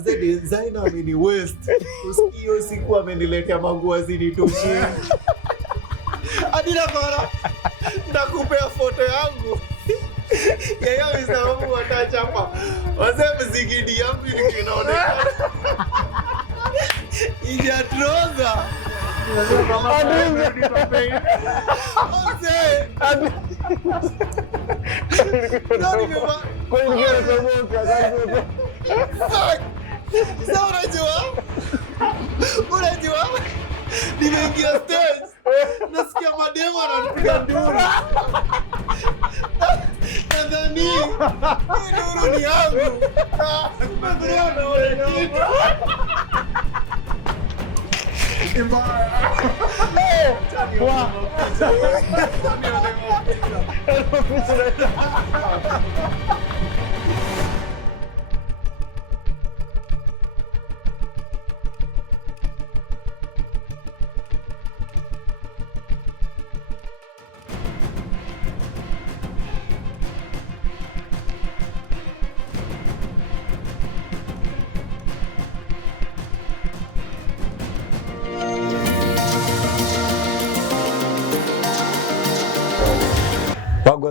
Maze designer mini west. Usikio siku ameniletea manguo zinitoshi. Hadi nakupea foto yangu. Yeye sababu watachapa. Maze mzigidi yangu ili kinaonekana. Ija trouser. Unajua nimeingia stage nasikia mademo ananipiga nduru nadhani hii nduru ni yangu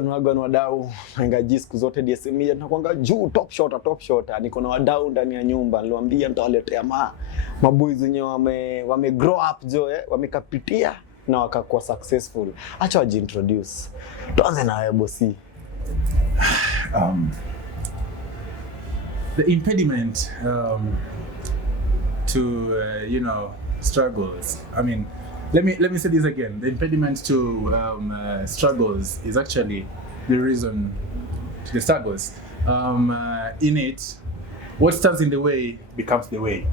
Wagwan wadau, ngaji siku zote DSM tunakuanga juu top shot. Niko na wadau ndani ya nyumba. Niliwaambia nitawaletea maboys wenyewe wame grow up wamekapitia na wakakuwa successful. Acha wajiintroduce. Tuanze na wewe bosi. The impediment to struggles. I mean, let me say this again. The impediment to struggles is actually the reason to the struggles. In it, what stands in the way becomes the way.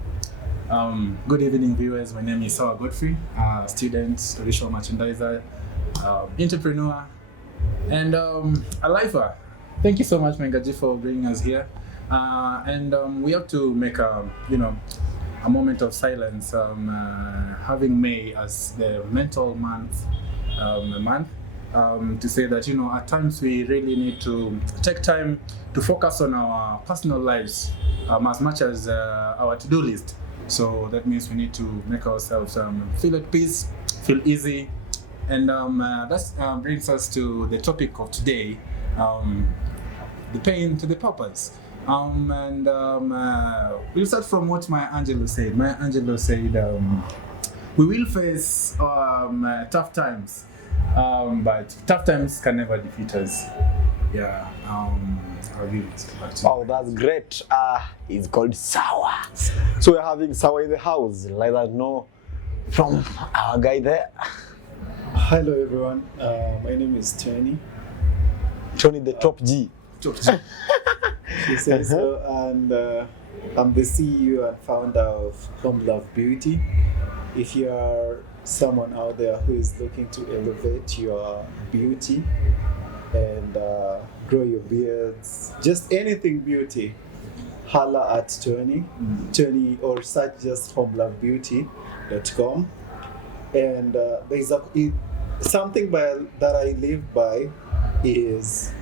Good evening, viewers. My name is Sawa Godfrey, student, traditional merchandiser, entrepreneur, and a lifer. Thank you so much, Mengaji, for bringing us here. And we have to make a moment of silence, having May as the mental month, to say that at times we really need to take time to focus on our personal lives as much as our to-do list. So that means we need to make ourselves feel at peace, feel easy, and that brings us to the topic of today, the pain to the purpose. We'll start from what Maya Angelou said. Maya Angelou said, we will face tough times, but tough times can never defeat us. Yeah, I'll give it back to you. Wow, that's great. It's called Sawa. So we're having Sawa in the house. Let us know from our guy there. Hello everyone, my name is Tony. Tony the top G. She says so, and I'm the CEO and founder of Home Love Beauty. If you are someone out there who is looking to elevate your beauty and grow your beards, just anything beauty, holla at Tony. Tony, or search just homelovebeauty.com. And there's something that I live by is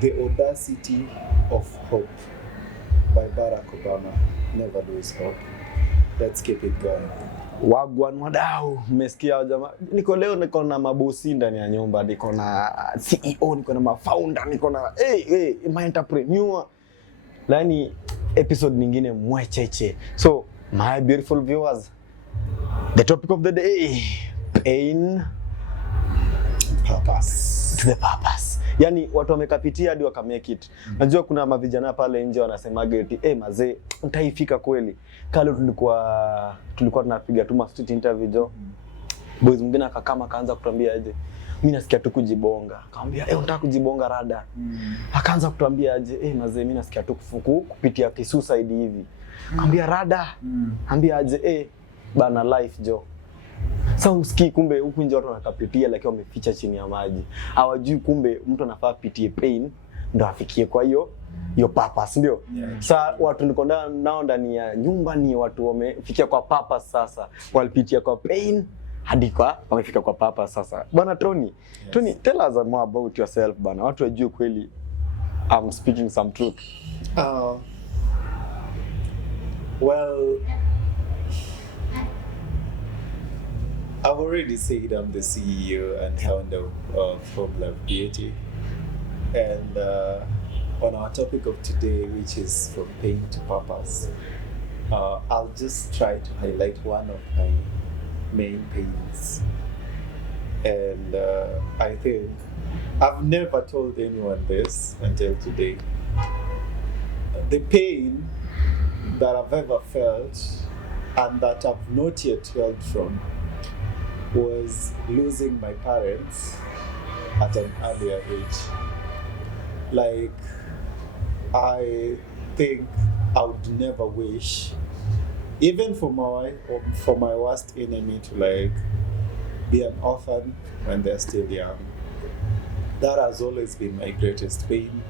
the audacity of hope by Barack Obama. Never lose hope. Let's keep it going. Wagwan wadau, mmesikia jamaa. Niko na mabosi ndani ya nyumba, niko na CEO, niko na mafounder, niko na my entrepreneur. Lani episode nyingine mwecheche. So, my beautiful viewers, the topic of the day, pain Purpose. to the purpose. Yani watu wamekapitia hadi wakamake it. Najua kuna mavijana pale nje wanasemaga eti mazee utaifika kweli. Kale tulikuwa tunapiga tu street interview jo. Boys mwingine akakama kaanza kutuambia aje. Mimi nasikia tu kujibonga. Akamwambia unataka kujibonga rada. Akaanza kutuambia aje mazee mimi nasikia tu kupitia kisuicide hivi. Akamwambia rada. Ambia aje bana life jo. Sasa usikii kumbe huku nje watu wanakapitia lakini wameficha chini ya maji. Hawajui kumbe mtu anafaa pitie pain ndo afikie kwa hiyo purpose ndio. Yeah. Sasa watu niko nao ndani ya nyumba ni watu wamefikia kwa purpose sasa. Walipitia kwa pain hadi kwa wamefika kwa purpose sasa. Bwana Tony, yes. Tony, tell us more about yourself bana. Watu wajue kweli I'm speaking some truth. Well, I've already said I'm the CEO and founder of Home Love Beauty. And on our topic of today, which is from pain to purpose, I'll just try to highlight one of my main pains. And I think I've never told anyone this until today. The pain that I've ever felt and that I've not yet healed from was losing my parents at an earlier age. Like, I think I would never wish, even for my worst enemy, to like be an orphan when they're still young. That has always been my greatest pain.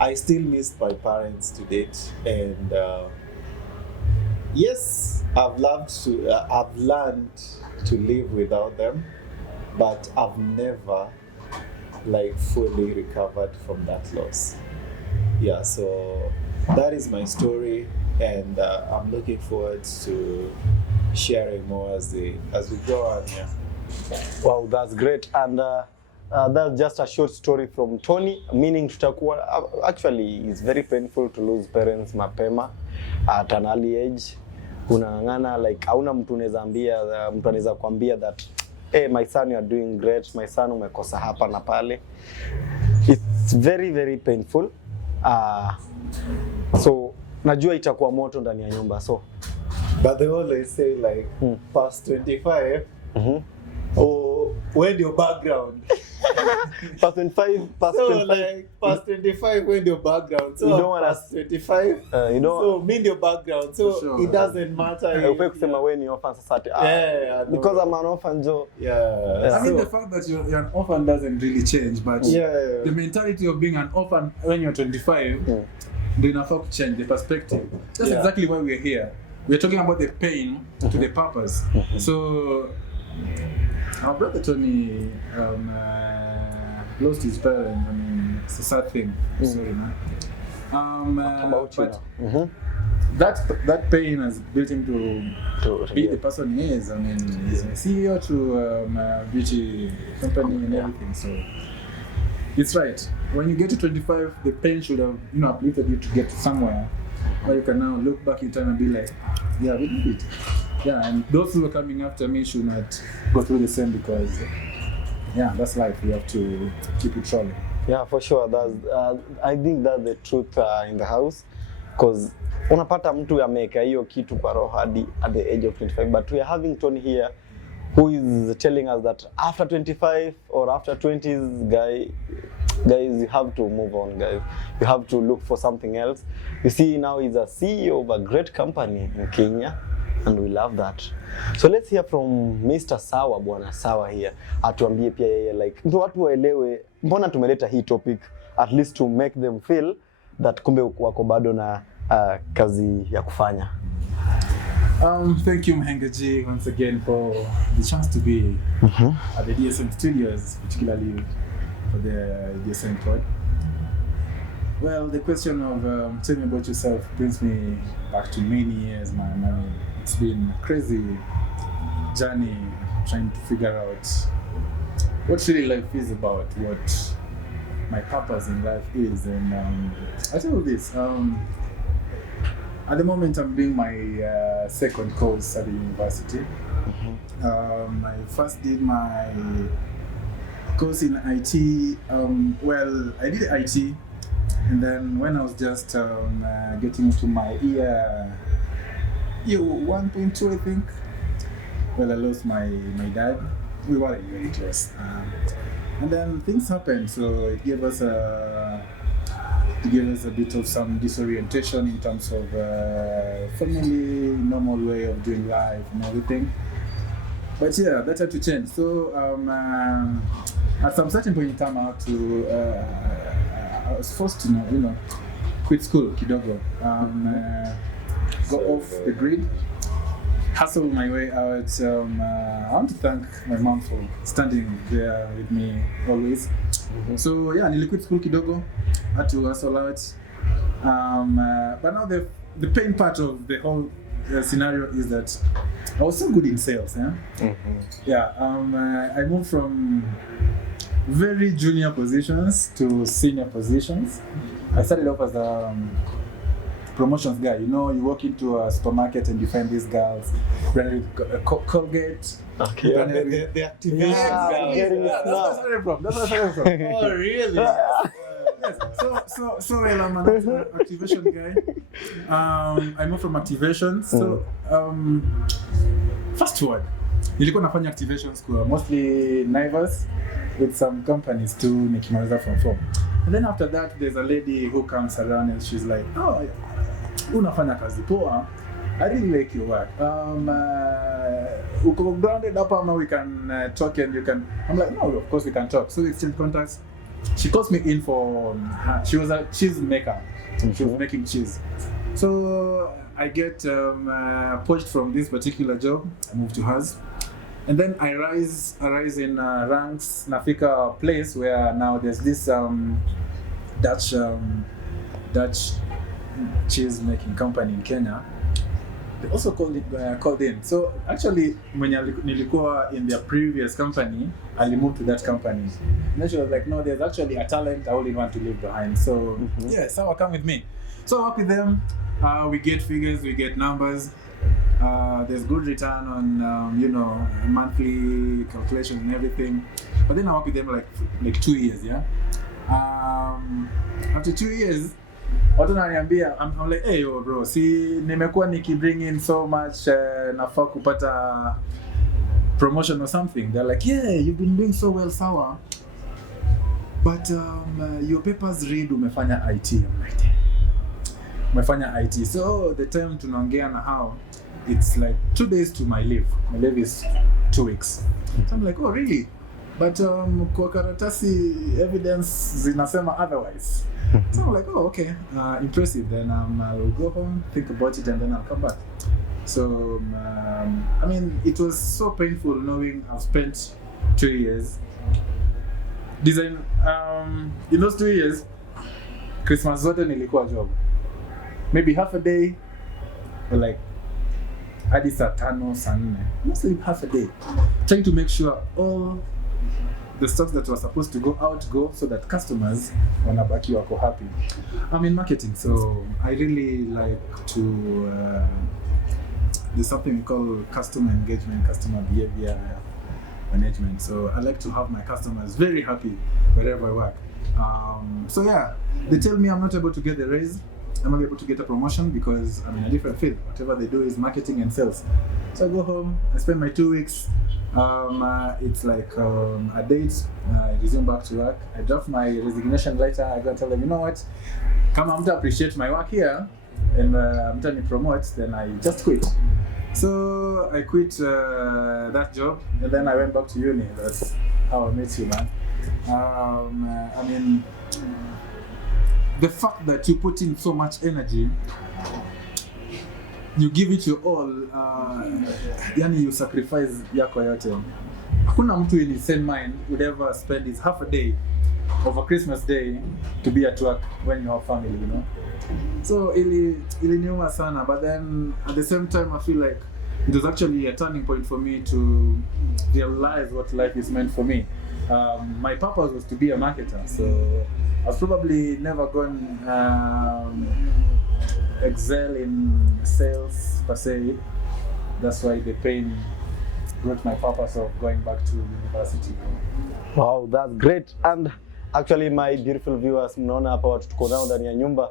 I still miss my parents to date, and yes, I've learned to live without them, but I've never like fully recovered from that loss. Yeah, so that is my story, and I'm looking forward to sharing more as we go on. Yeah. Wow, that's great. And that's just a short story from Tony, meaning tutakuwa, actually it's very painful to lose parents mapema at an early age. Unang'ang'ana, like hauna mtu anaweza kuambia that hey, my son, you are doing great, my son, umekosa hapa na pale. It's very, very painful. So najua itakuwa moto ndani ya nyumba. So but they always say like past 25 or when your background past 25 like past 25 when your background, so you don't want past 25 you don't so mean your background, so sure. it doesn't matter ufai kusema wewe ni orphan society. Yeah, because I'm an orphan, Joe. yeah. I mean, So, the fact that you're an orphan doesn't really change, but yeah. the mentality of being an orphan when you're 25, do enough to change the perspective. That's Yeah. exactly why we're here. We're talking about the pain to the purpose. So, our brother Tony lost his parents. I mean, it's a sad thing. Sorry, man. About you but now. that pain has built him to be Yeah. the person he is. I mean, he's a CEO to a beauty company and everything. So it's right. When you get to 25, the pain should have uplifted you to get to somewhere where you can now look back in time and be like, yeah, we did it. Yeah, and those who are coming after me should not go through the same, because yeah, that's life. We have to keep it rolling. Yeah, for sure. That's I think that's the truth in the house, because unapata mtu ameweka hiyo kitu kwa roho hadi at the age of 25, but we are having Tony here who is telling us that after 25 or after 20s, guys, you have to move on, guys. You have to look for something else. You see, now he's a CEO of a great company in Kenya, and we love that. So let's hear from Mr. Sawa, Bwana Sawa here. Atuambie pia yeye, like, ndio watu waelewe mbona tumeleta hii topic, at least to make them feel that kumbe wako bado na kazi ya kufanya. Thank you, Mhengaji, once again for the chance to be at the DSM studios, particularly for the DSM pod. Well, the question of tell me about yourself brings me back to many years, man. It's been a crazy journey trying to figure out what really life is about, what my purpose in life is, and I tell you this. At the moment, I'm doing my second course at the university. I first did my course in IT. Well, I did IT, and then when I was just getting into my year 1.2, I think, well, I lost my dad. We weren't very close, and then things happened. So it gave us a bit of some disorientation in terms of family, normal way of doing life and everything. But yeah, that had to change. So at some certain point in time, I was forced to quit school kidogo, go off the grid, hustle my way out. I want to thank my mom for standing there with me always. So yeah, nili quit school kidogo, had to hustle out. But now the pain part of the whole scenario is that I was so good in sales. Yeah. I moved from very junior positions to senior positions. I started off as a promotions guy. You know, you walk into a supermarket and you find these girls branded with Colgate. Okay. branded with- The activation. Yeah, I'm getting it That's where I started from. That's where I started from. Oh, really? Yes. So well, I'm an activation guy. I moved from activation. So fast forward, nilikuwa nafanya activations kwa mostly Naivas with some companies too, nikimaliza form. And then after that, there's a lady who comes around and she's like, oh, unafanya kazi poa. I really like your work. Uko grounded up, ama we can talk and you can. I'm like, no, of course we can talk. So we exchange contacts. She calls me in for. She was a cheese maker. She was making cheese. So I get poached from this particular job. I move to hers, and then I rise in ranks. Nafika place where now there's this Dutch cheese making company in Kenya. They also called in. So actually, when nilikuwa in their previous company, I moved to that company. And then she was like, no, there's actually a talent I only want to leave behind. So yeah, so come with me. So I work with them. We get figures, we get numbers. There's good return on monthly calculations and everything. But then I work with them like 2 years, yeah. After 2 years, watu wananiambia, I'm like, hey yo bro, si nimekuwa bring in so much, nafaa kupata promotion or something. They're like, yeah, you've been doing so well, sawa. But your papers read umefanya IT. I'm like, umefanya IT. So the time tunaongea na how, it's like 2 days to my leave. My leave is 2 weeks. So I'm like, oh really? But kwa karatasi evidence zinasema otherwise. So I'm like, oh okay, impressive. Then I'll go home, think about it, and then I'll come back. So I mean, it was so painful knowing I've spent 2 years design. In those 2 years, Christmas zote nilikuwa job. Maybe half a day, or like hadi saa 5, saa 4. Mostly half a day, trying to make sure all the stocks that were supposed to go out go, so that customers wanabaki wako happy. I'm in marketing, so I really like to there's something we call customer engagement, customer behavior management. So I like to have my customers very happy wherever I work. So yeah, they tell me I'm not able to get the raise, I'm not able to get a promotion because I'm in a different field. Whatever they do is marketing and sales. So I go home, I spend my 2 weeks. It's like a date. I resume back to work. I draft my resignation letter. I go and tell them, you know what? Come on, to appreciate my work here, and I'm trying to promote. Then I just quit. So I quit that job, and then I went back to uni. That's how I met you, man. I mean, the fact that you put in so much energy, you give it your all, yani you sacrifice yako yote. Hakuna mtu in his sane mind would ever spend his half a day over Christmas Day to be at work when you have family, you know. So iliniuma sana, but then at the same time I feel like it was actually a turning point for me to realize what life is meant for me. My purpose was to be a marketer, so I was probably never going excel in sales per se. That's why the pain brought my purpose of going back to university. Wow, that's great. And actually my beautiful viewers, mnaona hapa watu tuko nao ndani ya nyumba.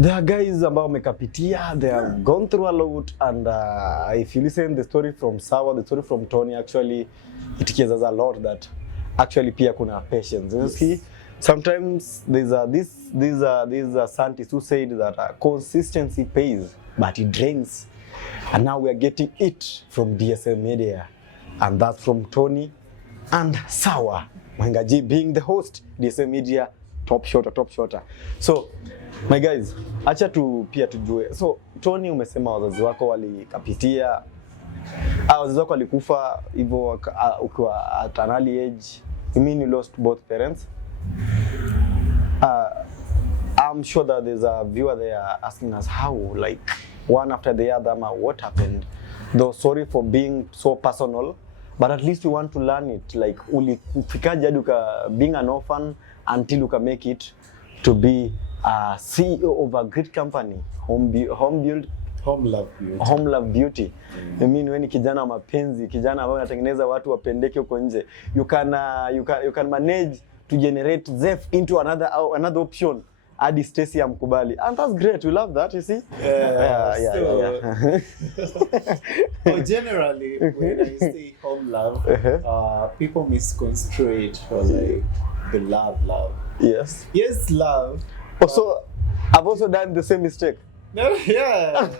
There are guys ambao wamekapitia, they have gone through a lot, and if you listen the story from Sawa, the story from Tony, actually it gives us a lot that actually pia kuna patience. You see, sometimes these are scientists who said that consistency pays, but it drains. And now we are getting it from DSM Media, and that's from Tony and Sawa Mwangaji being the host. DSM Media, top shotter. So my guys, acha tu pia tujue. So Tony, umesema wazazi wako walikapitia, wazazi wako walikufa hivyo ukiwa at an early age. You mean you lost both parents? I'm sure that there's a viewer there asking us how, like, one after the other, what happened. Though sorry for being so personal, but at least we want to learn it. Like ulifikaje hadi being an orphan until you can make it to be a CEO of a great company, Home Love Beauty. I mean, when kijana wa mapenzi, kijana ambaye anatengeneza watu wapendeke huko nje, you can manage to generate Zeph into another option. Adi Stacy amkubali. And that's great. We love that, you see? Yeah. Well, generally, when I say home love, people misconstrue it for like the love. Yes. Yes, love. Also, I've also done the same mistake. No, yeah.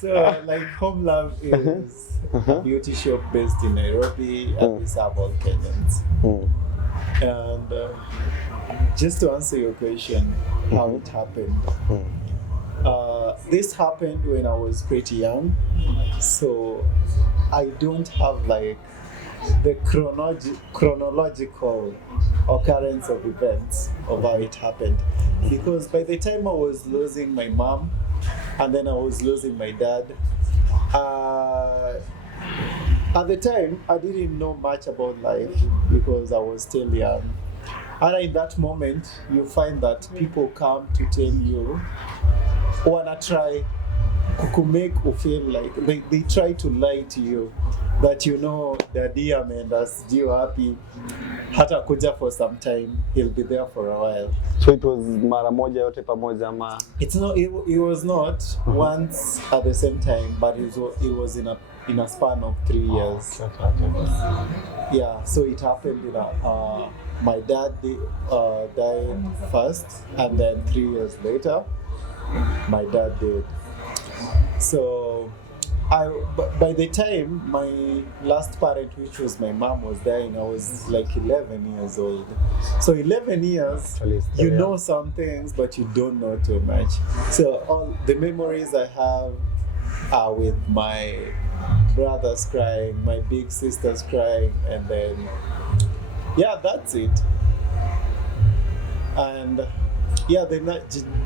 So, like, Home Love is a beauty shop based in Nairobi, and we serve all Kenyans. And just to answer your question, how it happened. This happened when I was pretty young, so I don't have like the chronological occurrence of events of how it happened, because by the time I was losing my mom and then I was losing my dad, at the time I didn't know much about life because I was still young. And in that moment, you find that people come to tell you, wanna try to make you feel like they try to lie to you that daddy ameenda sijui wapi, hata kuja for some time, he'll be there for a while. So it was mara moja yote pamoja ama? It was not once at the same time, but it was in a span of 3 years. Yeah, so it happened my dad died first, and then 3 years later, my dad did. So, by the time my last parent, which was my mom, was dying, I was like 11 years old. So 11 years, you know some things, but you don't know too much. So all the memories I have are with my brothers crying, my big sisters crying, and then, yeah, that's it. And yeah, the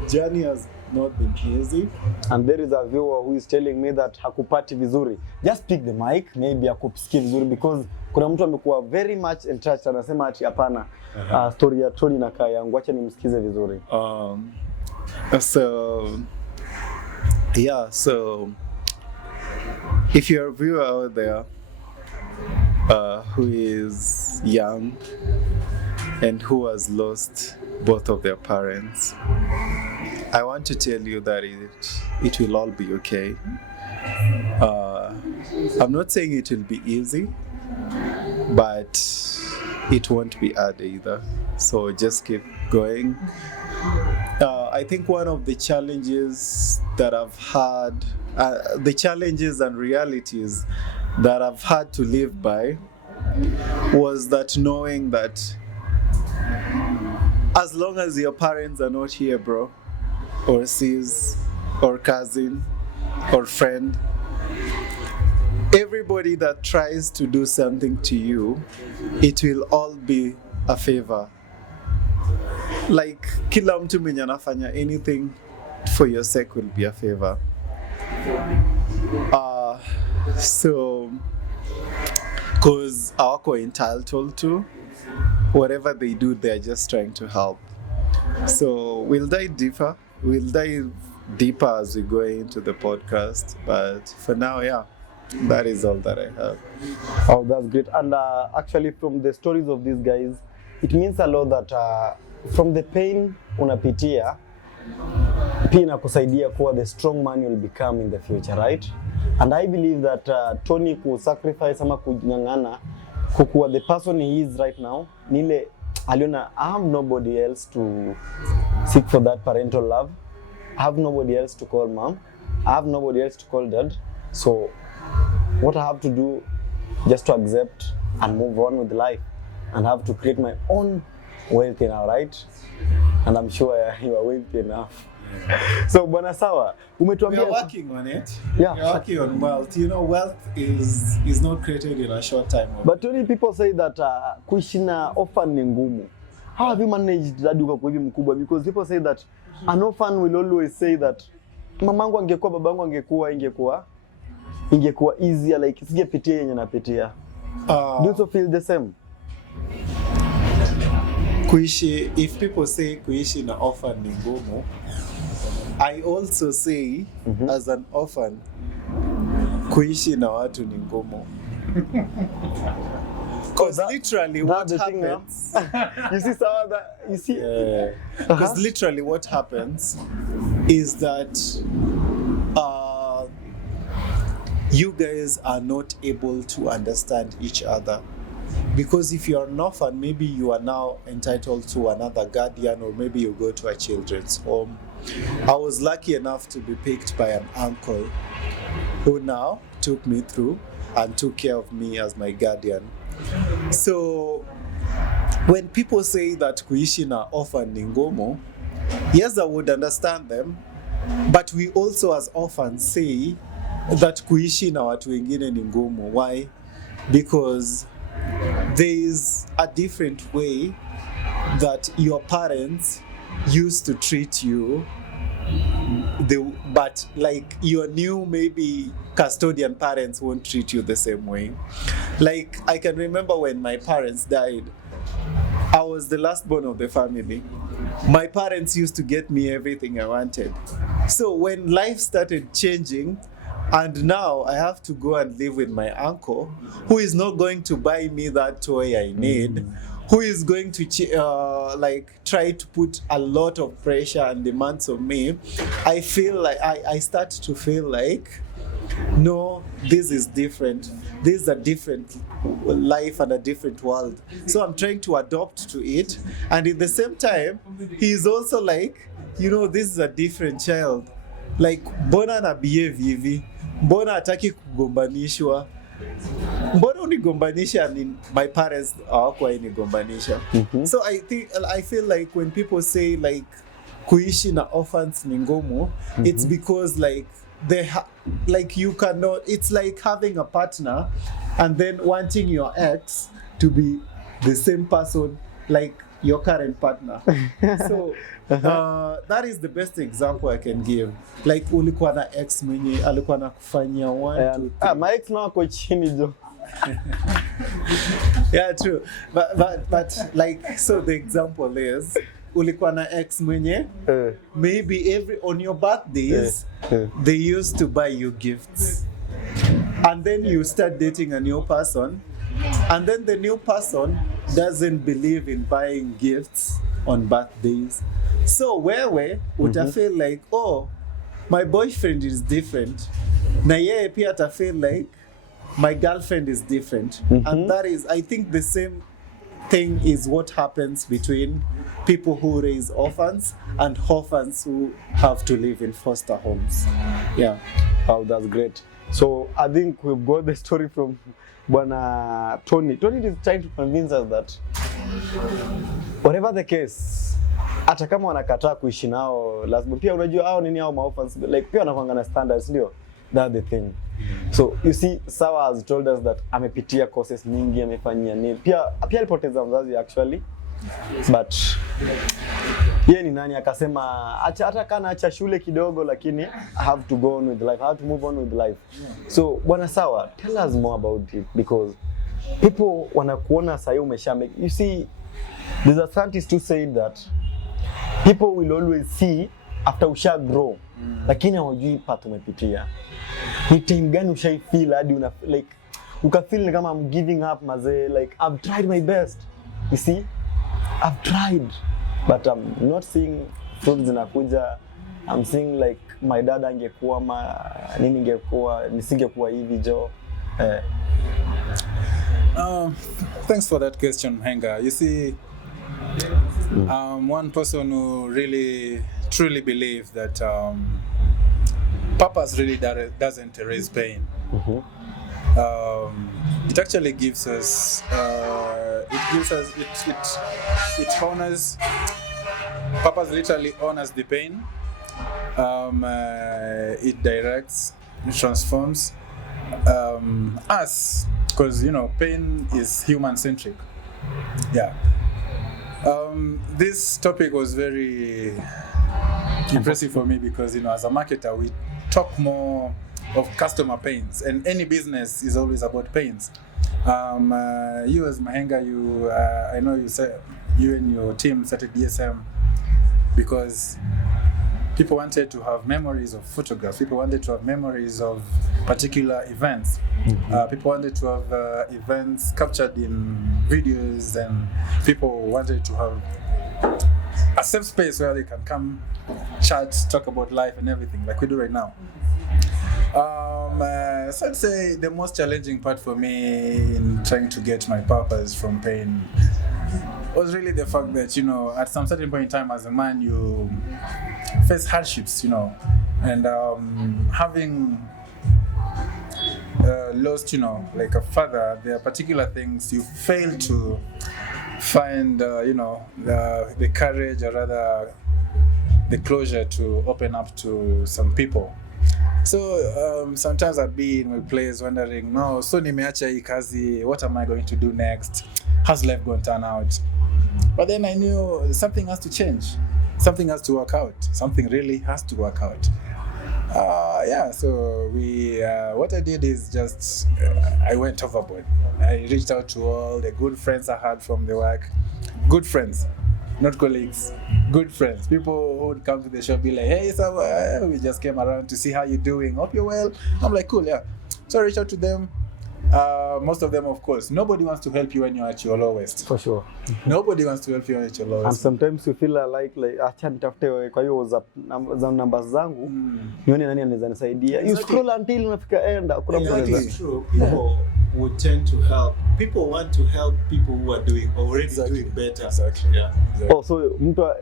journey has not been easy. And there is a viewer who is telling me that hakupati vizuri. Just pick the mic, maybe akusikie vizuri, because kuna mtu amekuwa very much interested, anasema ati hapana, story ya Tony na Kaya yangu, acha nimsikize vizuri. So if you're a viewer out there who is young and who has lost both of their parents, I want to tell you that it will all be okay. I'm not saying it will be easy, but it won't be hard either. So just keep going. I think one of the challenges that I've had, the challenges and realities that I've had to live by, was that knowing that as long as your parents are not here, bro, or sis, or cousin, or friend, everybody that tries to do something to you, it will all be a favor. Like, kila mtu mwenye anafanya anything for your sake will be a favor. So, because hawako entitled to, whatever they do, they're just trying to help. So we'll dive deeper as we go into the podcast. But for now, yeah, that is all that I have. Oh, that's great. And actually, from the stories of these guys, it means a lot that from the pain unapitia, pia inakusaidia kuwa the strong man you'll become in the future, right? And I believe that Tony could sacrifice ama kunyang'ana kukuwa the person he is right now, nile aliona, I have nobody else to seek for that parental love. I have nobody else to call mom. I have nobody else to call dad. So what I have to do, just to accept and move on with life, and have to create my own wealth now, right? And I'm sure you are wealthy enough. So Bwana Sawa, umetuambia we are working on it. Yeah. We are working on wealth. You know, wealth is not created in a short time. But only people say that kuishi na orphan ni ngumu. How have you managed that ukakuwa hivi mkubwa? Because people say that an orphan will always say that mamangu angekuwa, babangu angekuwa, ingekuwa easier, like singepitia yenye napitia. Do you also feel the same? Kuishi, if people say kuishi na orphan ni ngumu, I also say as an orphan kuishi na watu ni ngumu. Because literally what happens, you see some that you see, because literally what happens is that you guys are not able to understand each other. Because if you're an orphan, maybe you are now entitled to another guardian, or maybe you go to a children's home. I was lucky enough to be picked by an uncle who now took me through and took care of me as my guardian. So when people say that kuishi na orphan ni ngumu, yes, I would understand them, but we also as orphans say that kuishi na watu wengine ni ngumu. Why? Because there is a different way that your parents used to treat you, but like your new maybe custodian parents won't treat you the same way. Like I can remember when my parents died, I was the last born of the family. My parents used to get me everything I wanted. So when life started changing, and now I have to go and live with my uncle, who is not going to buy me that toy I need, who is going to like try to put a lot of pressure and demands on me, I feel like I start to feel like, no, this is different. This is a different life and a different world. So I'm trying to adopt to it. And at the same time, he's also like, you know, this is a different child. Like, mbona na behave hivi? Mbona hataki kugombanishwa? Mbona unigombanisha? And my parents hawakuwa inigombanisha. So I feel like when people say like kuishi na orphans ni ngumu, it's because like like you cannot, it's like having a partner and then wanting your ex to be the same person like your current partner. So that is the best example I can give. Like ulikuwa na ex mwenye alikuwa nakufanyia 1 2 3. My ex na wako chini jo. Yeah, true. But like, so the example is ulikuwa na ex mwenye maybe on your birthdays they used to buy you gifts, and then you start dating a new person, and then the new person doesn't believe in buying gifts on birthdays. So wewe utafeel like, oh, my boyfriend is different, na yeye pia atafeel like my girlfriend is different. And that is, I think the same thing is what happens between people who raise orphans and orphans who have to live in foster homes. Yeah. Oh, that's great. So I think we've got the story from Bwana Tony. Tony is trying to convince us that whatever the case, hata kama wanakataa kuishi nao, lazima pia unajua hao nini hao orphans, like pia wanakuanga na standards, ndio? That's the thing. So you see, Sawa has told us that amepitia courses mingi, amefanyia nini. Pia alipoteza mzazi actually. But yeye ni nani akasema hata kana acha shule kidogo, lakini I have to go on with life. I have to move on with life. So Bwana Sawa, tell us more about it, because people wanakuona sasa umesha make. You see, there's a scientist who said that people will always see after usha grow, lakini hawajui path umepitia. Ni time gani ushai feel hadi una like ukafeel kama I'm giving up maze, like I've tried my best. You see, I've tried, but I'm not seeing fruits zinakuja. I'm seeing like my dad angekuwa nini ingekuwa, nisingekuwa hivi jo. Thanks for that question, Henga. You see, one person who really truly believes that purpose really doesn't erase pain. It actually gives us, it honors, purpose literally honors the pain. It directs, it transforms us, because you know pain is human-centric. Yeah. This topic was very impressive for me because, as a marketer, we talk more of customer pains, and any business is always about pains. You as Mahenga, I know you said you and your team started DSM because people wanted to have memories of photographs. People wanted to have memories of particular events. People wanted to have events captured in videos, and people wanted to have a safe space where they can come, chat, talk about life and everything like we do right now. So I'd say the most challenging part for me in trying to get my purpose from pain was really the fact that, at some certain point in time as a man, you face hardships, and having lost, like a father, there are particular things you fail to find, the courage, or rather the closure to open up to some people. So sometimes I'd be in my place wondering, no, so nimeacha hii kazi, what am I going to do next? How's life going to turn out? But then I knew something has to change. Something has to work out. Something really has to work out. So what I did is just, I went overboard. I reached out to all the good friends I had from the work. Good friends, not colleagues. Good friends. People who would come to the show be like, hey, so we just came around to see how you're doing. Hope you're well. I'm like, cool, yeah. So I reached out to them. Most of them, of course, nobody wants to help you when you're at your lowest. For sure. Nobody wants to help you when you're at your lowest. And sometimes you feel like acha nitafute kwa hiyo za numbers zangu nione nani anaweza nisaidia. You scroll until unafika end. It's true. People would tend to help. People want to help people who are already doing better. Exactly. Yeah. Oh, so mtu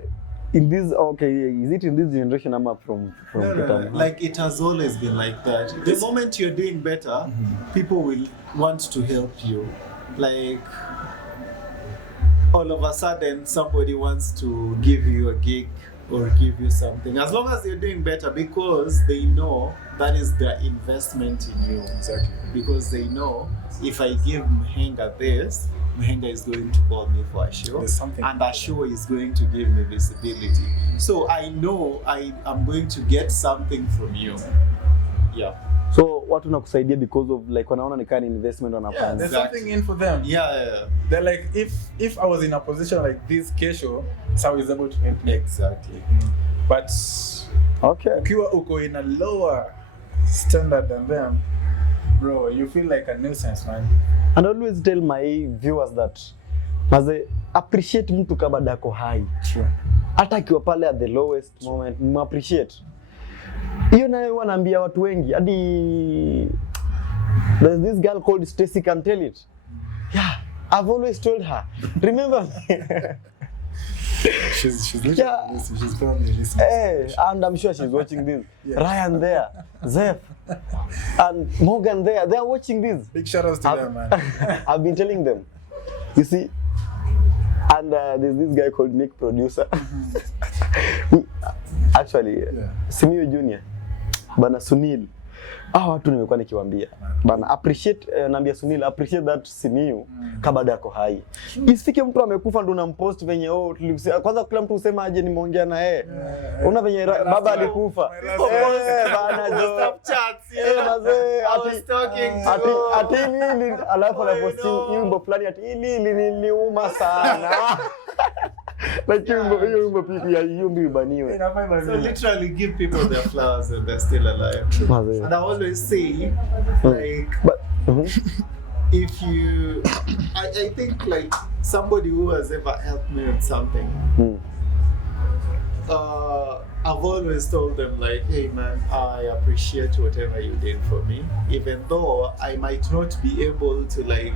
in this, is it in this generation I'm up from No. Like it has always been like that. The moment you're doing better, people will want to help you. Like all of a sudden somebody wants to give you a gig or give you something. As long as you're doing better, because they know that is their investment in you. Exactly. Because they know if I give Mahenga this, Mahenga is going to call me for a show, and that show is going to give me visibility. So I know I am going to get something from you. Yeah. So watu nakusaidia because of like wanaona ni kind investment wanafanya. Yeah, there's something in for them. Yeah. They're like, if I was in a position like this, Kesho, so is able to help me. Exactly. But ukiwa uko in a lower standard than them, bro, you feel like a nuisance, man. And I always tell my viewers that appreciate mtu kama dako high. True. Hata akiwa pale at the lowest moment, appreciate. Hiyo nayo wanaambia watu wengi. Hadi there's this girl called Stacy can tell it. Yeah, I've always told her. Remember? She's listening. She's probably listening. Hey, and I'm sure she's watching this. Yeah. Ryan there, Zeph, and Morgan there. They're watching this. Big shout outs to them, man. I've been telling them. You see, and there's this guy called Nick, producer. Actually, Senior Junior, Bana Sunil. Watu nimekuwa nikiwaambia. Bana appreciate, naambia Sunil appreciate that Simiu kabada yako hai. Isifike mtu amekufa ndo unampost venye tulisema kwanza kila mtu usema aje nimeongea na yeye. Una venye baba alikufa. Bana jo. Mazee ati nini alafu na posting wimbo fulani ati niliuma sana. Like hiyo wimbo pia hiyo mbi baniwe. So literally give people their flowers and they're still alive. And I always say like if you I think like somebody who has ever helped me with something, I've always told them like, hey man, I appreciate whatever you did for me, even though I might not be able to like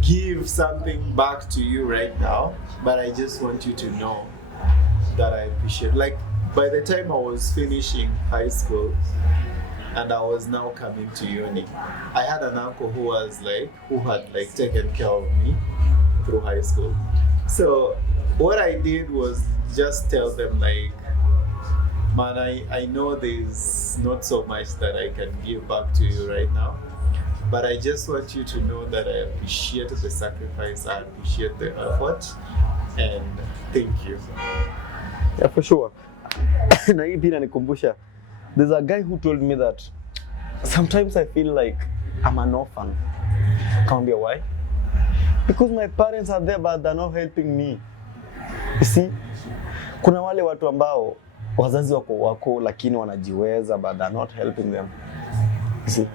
give something back to you right now, but I just want you to know that I appreciate. Like by the time I was finishing high school and I was now coming to uni, I had an uncle who had taken care of me through high school. So what I did was just tell them like, man, I know there's not so much that I can give back to you right now, but I just want you to know that I appreciate the sacrifice, I appreciate the effort, and thank you. Yeah, for sure. na hii pia inanikumbusha, there's a guy who told me that sometimes I feel like I'm an orphan. Can't be why? Because my parents are there but they're not helping me. You see? Kuna wale watu ambao wazazi wako lakini wanajiweza but they're not helping them. You see?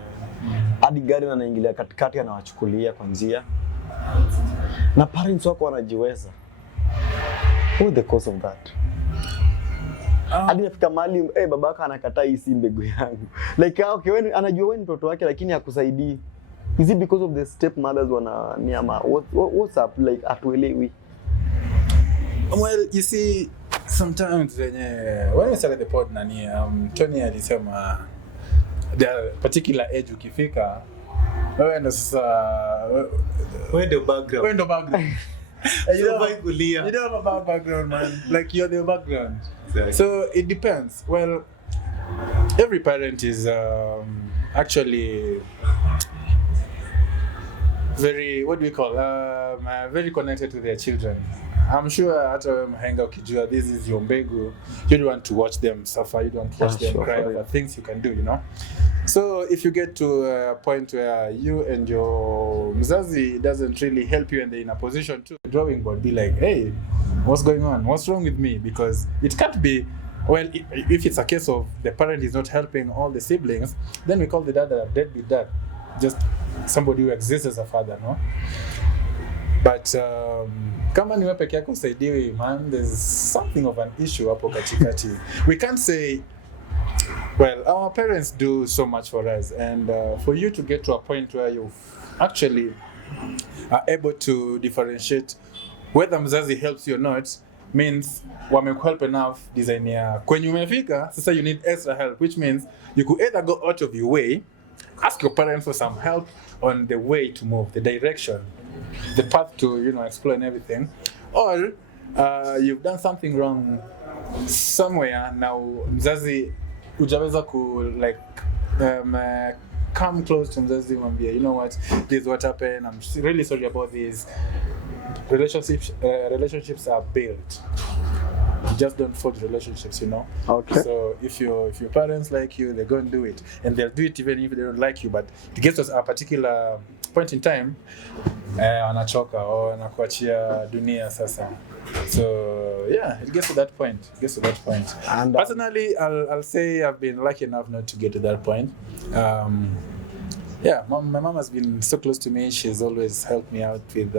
Hadi gari anaingilia katikati anawachukulia kwa njia. Na parents wako wanajiweza. What's the cause of that? Hadi nafika mahali babaka anakataa hii si mbegu yangu. Like okay, wewe anajua wewe ni mtoto wake lakini hakusaidii. Is it because of the stepmothers wananiama? What's up? Like atuelewi. Well, you see, sometimes when we started the pod nani, Tony alisema there are particular age ukifika wewe ndo sasa Wewe ndo background. You don't have a background, man. Like you're the background. Exactly. So it depends. Well, every parent is actually very, what do we call, very connected to their children. I'm sure hata wewe mhenga ukijua this is your mbegu, you don't want to watch them suffer, you don't want to watch them cry over things you can do, you know. So if you get to a point where you and your mzazi doesn't really help you and they're in a position to drawing board, be like, hey, what's going on? What's wrong with me? Because it can't be, well, if it's a case of the parent is not helping all the siblings, then we call the dad a deadbeat dad. Just somebody who exists as a father, no? But kama ni wewe peke yako usaidiwi, man, there's something of an issue hapo katikati. We can't say, well, our parents do so much for us, and for you to get to a point where you actually are able to differentiate whether mzazi helps you or not means wamekuhelp enough design ya kwenye umefika, sasa you need extra help, which means you could either go out of your way, ask your parents for some help on the way to move, the direction, the path to, you know, explore and everything, or you've done something wrong somewhere. Now mzazi ujaweza ku like come close to mzazi mwambie, you know what, this is what happened, I'm really sorry about this. Relationships are built. You just don't forge relationships, you know. Okay. So if your parents like you, they're going to do it, and they'll do it even if they don't like you. But it gets to a particular point in time, anachoka or anakuachia dunia sasa. So yeah, it gets to that point. And personally, I'll say I've been lucky enough not to get to that point. Yeah, my mom has been so close to me. She's always helped me out with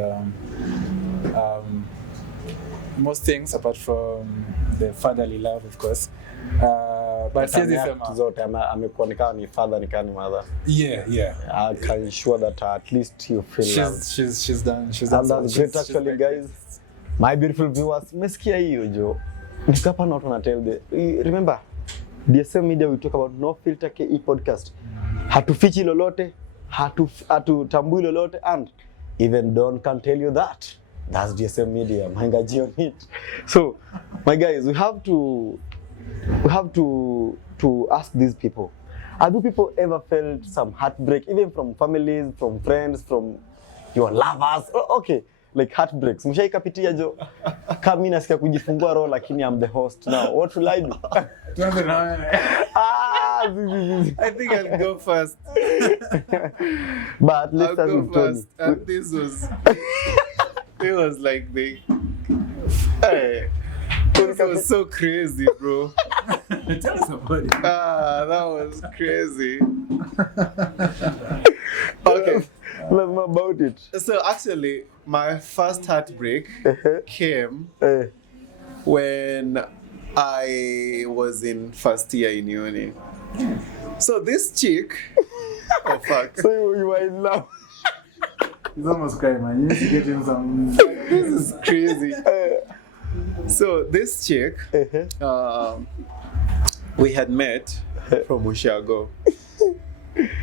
most things apart from the fatherly love, of course. But zote amekuwa ni kama ni father ni kama ni mother. Yeah. I can ensure that at least you feel loved. She's done. And that's great actually, guys. My beautiful viewers, mmesikia hiyo jo. Nikapa not on tell the remember DSM Media, we talk about no filter KE podcast. Hatufichi lolote, hatutambui lolote, and even Don can tell you that. That's DSM Media, Mangaji on it. So, my guys, we have to ask these people. Have you people ever felt some heartbreak, even from families, from friends, from your lovers? Okay, like heartbreaks. Mshaikapitia jo. Kama mimi nasikia kujifungua roho lakini I'm the host now. What will I do? I think I'll go first. But let's I'll go first. And this was like the this was so crazy, bro. Tell us about it. That was crazy. Okay. About it. So actually, my first heartbreak came when I was in first year in uni. So this chick, oh fuck. So you were in love. He's almost crying, man. You need to get him some. This is crazy. So this chick, we had met from Ushago.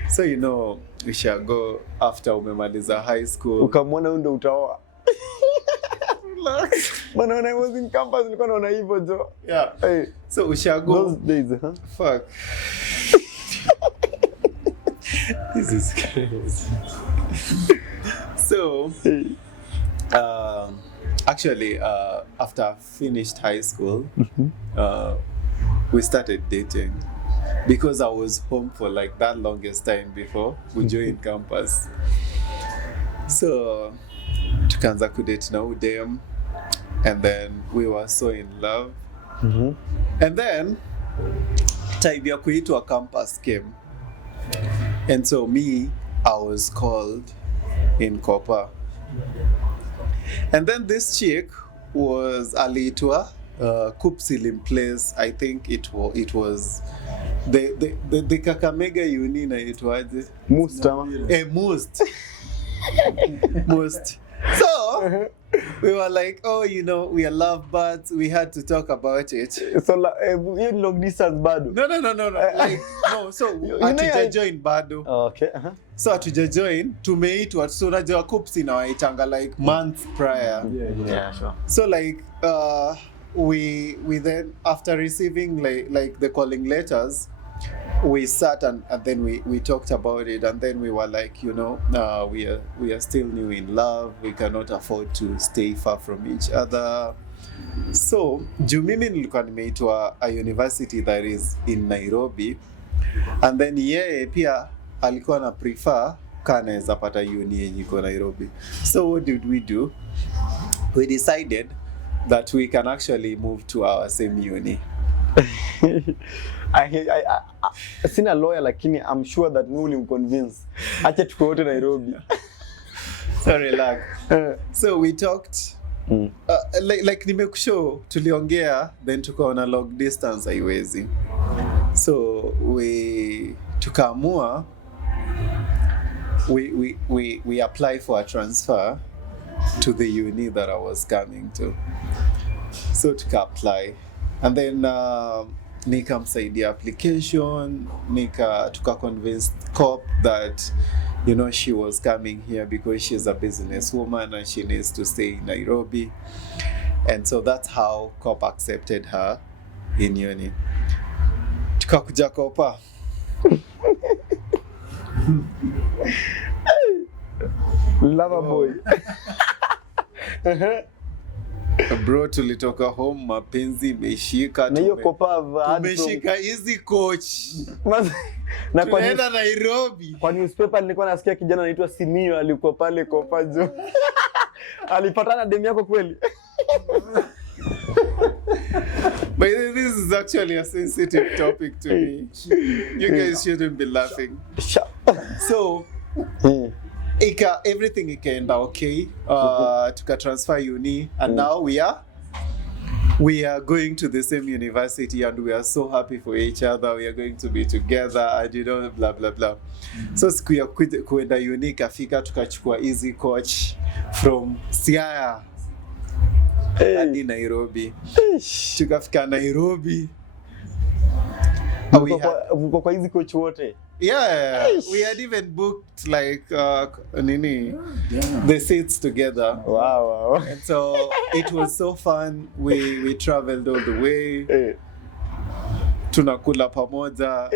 So you know Ushago after umemaliza high school. Ukamwona ndo utaoa. When I was in campus, nilikuwa naona hivyo jo. Yeah. Hey. So Ushago. Those days, huh? Fuck. This is crazy. So, actually, after I finished high school, we started dating because I was home for like that longest time before we joined campus. So tukaanza kudate na udem, and then we were so in love. And then time ya kuitwa campus came, and so me, I was called in Kopa. And then this chick was aliitwa Kupsilim place. I think it was the Kakamega uni inaitwaje? Most. Most. So we were like, oh, you know, we are lovebirds. We had to talk about it. So you long distance bado. No. Like no. So atuja join bado. Okay. So atuja join. Tumeitwa. So unajua Kupsi na waitanga like months prior. Yeah, sure. So like we then, after receiving like the calling letters, we sat and then we talked about it, and then we were like, you know, we are still new in love. We cannot afford to stay far from each other. So juu mimi nilikuwa nimeitwa a university that is in Nairobi, and then yeye pia alikuwa na prefer kanaweza pata uni yenye iko Nairobi. So what did we do? We decided that we can actually move to our same uni. I sina lawyer lakini I'm sure that we will convince. Acha tuko wote Nairobi. So relax. So we talked. Like nimekushow tuliongea, then tukaona long distance haiwezi. So we tukaamua we apply for a transfer to the uni that I was coming to. So tuka apply, and then nikamsaidia application, tuka convince COP that, you know, she was coming here because she's a businesswoman and she needs to stay in Nairobi. And so that's how COP accepted her in uni. Tukakuja Kopa. Lover boy. Bro, tulitoka home mapenzi imeshika. Na hiyo Kopa tumeshika hizi coach. Na tunaenda Nairobi. Kwa newspaper nilikuwa nasikia kijana anaitwa Simio alikuwa pale Kopa jo. Alipatana demu yako kweli? But this is actually a sensitive topic to me. You guys shouldn't be laughing. So everything ikaenda okay. Tuka transfer uni, and now we are going to the same university, and we are so happy for each other. We are going to be together, and you know, blah blah blah. So siku ya kuenda uni kafika, tukachukua easy coach from Siaya hadi Nairobi. Tukafika Nairobi. Kwa hizi coach wote. Yeah, we had even booked like the seats together. Wow. And so it was so fun. We traveled all the way. Tunakula pamoja,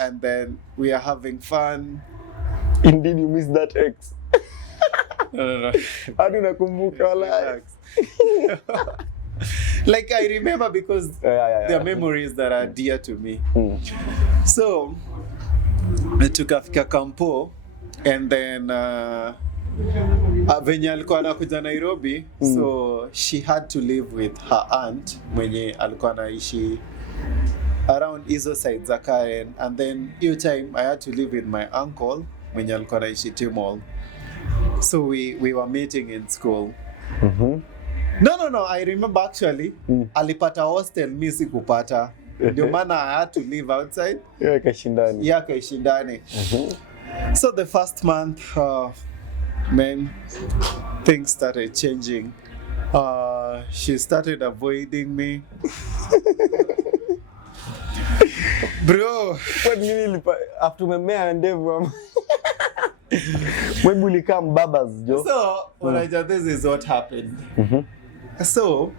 and then we are having fun. Indeed, you miss that ex. No. Hadi unakumbuka wala. Like I remember because there are memories that are dear to me. So tukafika kampo, and then venye alikuwa anakuja Nairobi, so she had to live with her aunt mwenye alikuwa anaishi around hizo sides za Karen, and then hiyo time I had to live with my uncle mwenye alikuwa anaishi Timol. So we were meeting in school. No, I remember actually alipata hostel, mimi sikupata. Ndio maana I had to live outside. Yeah, kaishindani. So the first month, man, things started changing. She started avoiding me. Bro, what nini after memea ndevu maybe ulikam babas jo. So unajua this is what happened. So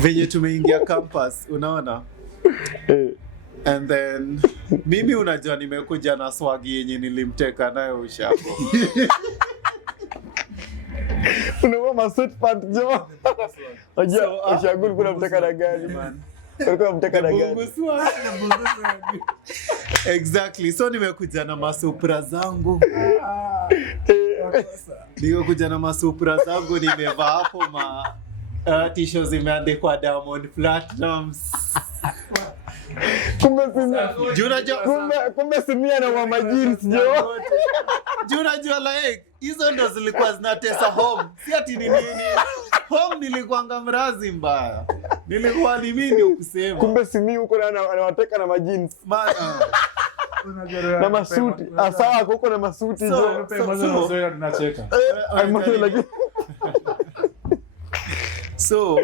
venye tumeingia campus, unaona? And then mimi unajua nimekuja na swagi yenye nilimteka nayo ushago. Unavaa masweat pant jo. Unajua ushago kuna mteka na gari. Walikuwa mtaka na gani? Exactly. So nimekuja na masupra zangu. Nimekuja na masupra zangu, nimevaa hapo t-shirts zimeandikwa Diamond Platinums. Kumbe simia na mama jeans jo. Unajua like hizo ndo zilikuwa zinatesa home. Si ati ni nini. Home nilikuanga mrazi mbaya. Nilikuwa ni mimi ndio kusema. Kumbe simia uko anawateka na majins. Na masuti. Sawa uko na masuti jo. Tunacheka. So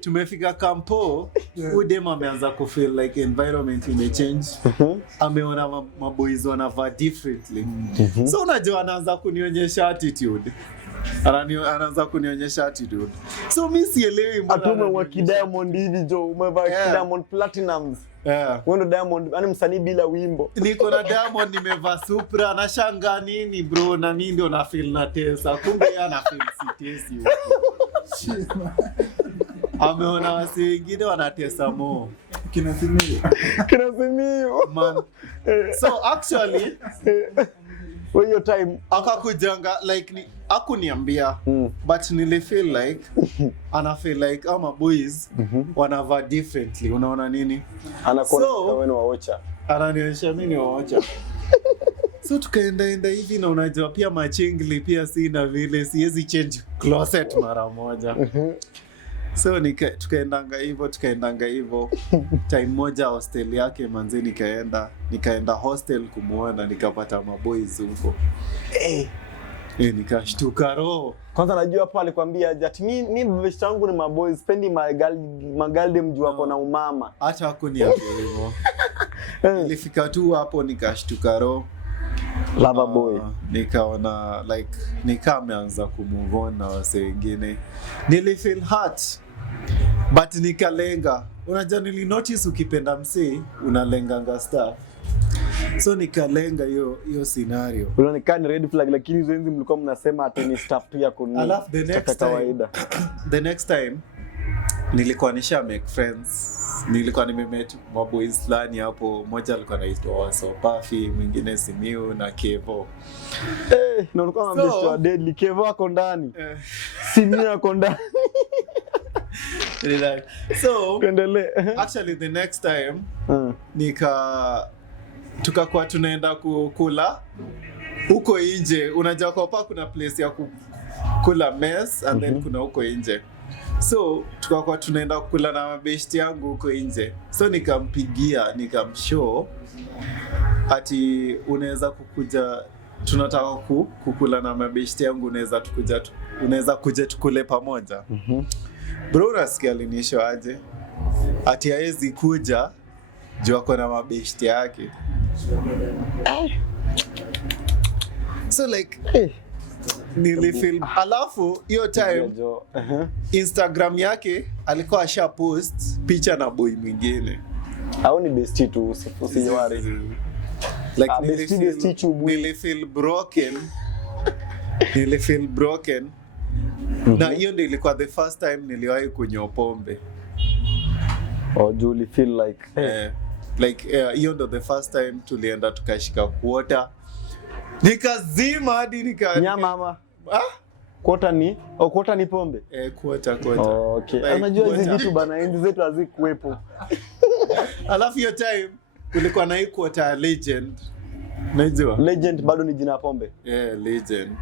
tumefika kampo, udem ameanza ku feel like environment imechange. Ameona maboys wanavaa differently. So unajua anaanza kunionyesha attitude. Anaanza kunionyesha attitude. So mimi sielewi mbona atume wa Diamond hivi jo, umevaa Diamond Platinums. Wewe Diamond, yani msanii bila wimbo. Niko na Diamond nimevaa Supra, na shanga nini bro, na mimi ndio na feel na tesa. Kumbe yeye ana feel sitesi huko. Ameona wasi wengine wanatesa mo. Kinasimio. Man. So actually when your time akakujanga like ni akuniambia but nili feel like ana feel like ama boys wanavaa differently, unaona nini? Anakuwa wewe ni waocha. Ananionyesha mimi ni waocha. So tukaenda hivi na unajua pia machingli pia sina vile siwezi change closet mara moja. So tukaendanga hivyo time moja hostel yake manze nikaenda hostel kumuona, nikapata maboys huko. Nikashtuka roho. Kwanza najua hapo alikwambia ati mimi best yangu ni maboys, spendi magalde mjua hapo na umama. Acha hakuniambia hivyo. Nilifika tu hapo nikashtuka roho. Lava boy. Nikaona like nikaanza kumove on na wase wengine. Nilifeel hurt. But nikalenga. Unajua nilinotice ukipenda msee unalenganga stuff. So nikalenga hiyo scenario. Unaonekana red flag lakini hizo enzi mlikuwa mnasema ati ni stuff ya kuni. Alafu the next time nilikuwa nisha make friends. Nilikuwa nimemeet maboys fulani hapo, mmoja alikuwa anaitwa Wasopafi, mwingine Simiu na Kevo. Na ulikuwa unamjua deadly Kevo ako ndani. Simiu ako ndani. So actually the next time tukakuwa tunaenda kukula huko nje. Unajua kwa hapa kuna place ya kukula mess and then kuna huko nje. So tukakuwa tunaenda kukula na mabeshti yangu huko nje. So nikamshow ati unaweza kukuja, tunataka kukula na mabeshti yangu, unaweza kuja tukule pamoja. Bro unasikia alinisho aje? Ati haezi kuja juu ako na mabeshti yake. So like nilifeel. Alafu hiyo time Instagram yake alikuwa asha post picha na boy mwingine. Au ni bestie tu usijawari. Like nilifeel broken. Na hiyo ndio ilikuwa the first time niliwahi kunywa pombe. Do you feel like hiyo ndio the first time tulienda tukashika quarter. Nikazima hadi nyama ama quarter ni pombe? Quarter. Okay. Unajua hizi vitu bana endi zetu hazikuepo. Alafu hiyo time kulikuwa na quarter Legend. Unajua? Legend bado ni jina pombe. Legend.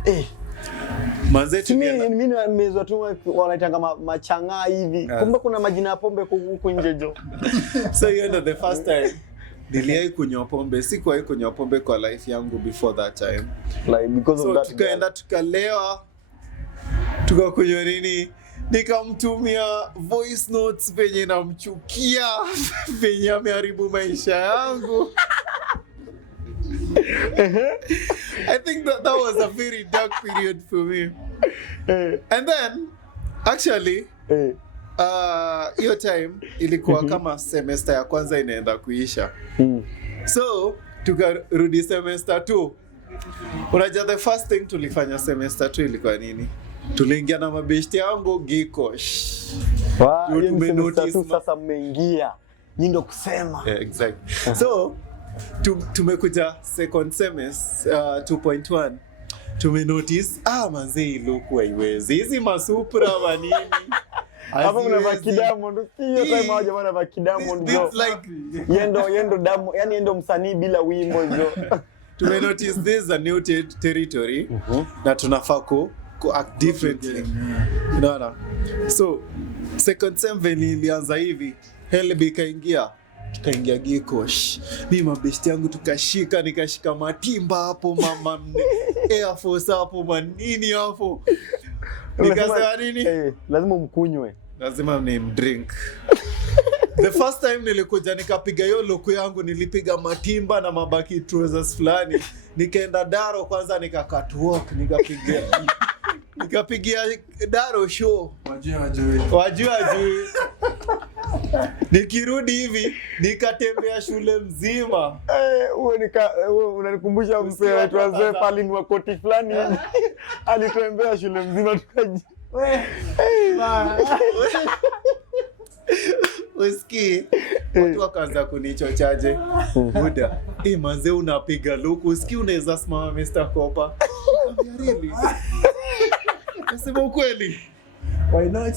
Manzetu mimi nimezoea tu wanaitanga machanga hivi. Kumbe kuna majina ya pombe huko nje jo. So hiyo ndio the first time niliwahi kunywa pombe. Sikuwahi kunywa pombe kwa life yangu before that time. Like because of that. So tukaenda tukalewa. Tukakunywa nini? Nikamtumia voice notes venye namchukia, venye ameharibu maisha yangu. I think that was a very dark period for me. And then actually hiyo time ilikuwa kama semester ya kwanza inaenda kuisha. So tukarudi semester 2. Unajua the first thing tulifanya semester 2 ilikuwa nini? Tuliingia na mabeshti yangu Gikosh. Hiyo tumenotice tu sasa mmeingia. Nyinyi ndio kusema. Exactly. So tumekuja second semester 2.1. Tumenotice manze look haiwezi. Hizi masupra manini. Hapo mnavaa Diamond. Hiyo time moja mnavaa Diamond bro. It's like yendo damu, yani yendo msanii bila wimbo hizo. Tumenotice this is a new territory. Na tunafaa ku act differently. Unaona? So second sem ilianza hivi. Helbi kaingia Gikosh. Mimi mabesti yangu nikashika matimba hapo mama Air Force hapo manini hapo. Nikasema nini? Lazima mkunywe. Lazima drink. The first time nilikuja nikapiga hiyo look yangu, nilipiga matimba na mabaki trousers fulani. Nikaenda Daro kwanza catwalk nikapigia Daro show. Wajua. Nikirudi hivi nikatembea shule mzima. Unanikumbusha mzee wetu wazee pale ni wakoti fulani alitembea shule mzima tukaji. Uski watu wakaanza kunichochaje. Buda, manze unapiga look, uski unaweza simama Mr. Kopa. Really? Nasema ukweli. Why not?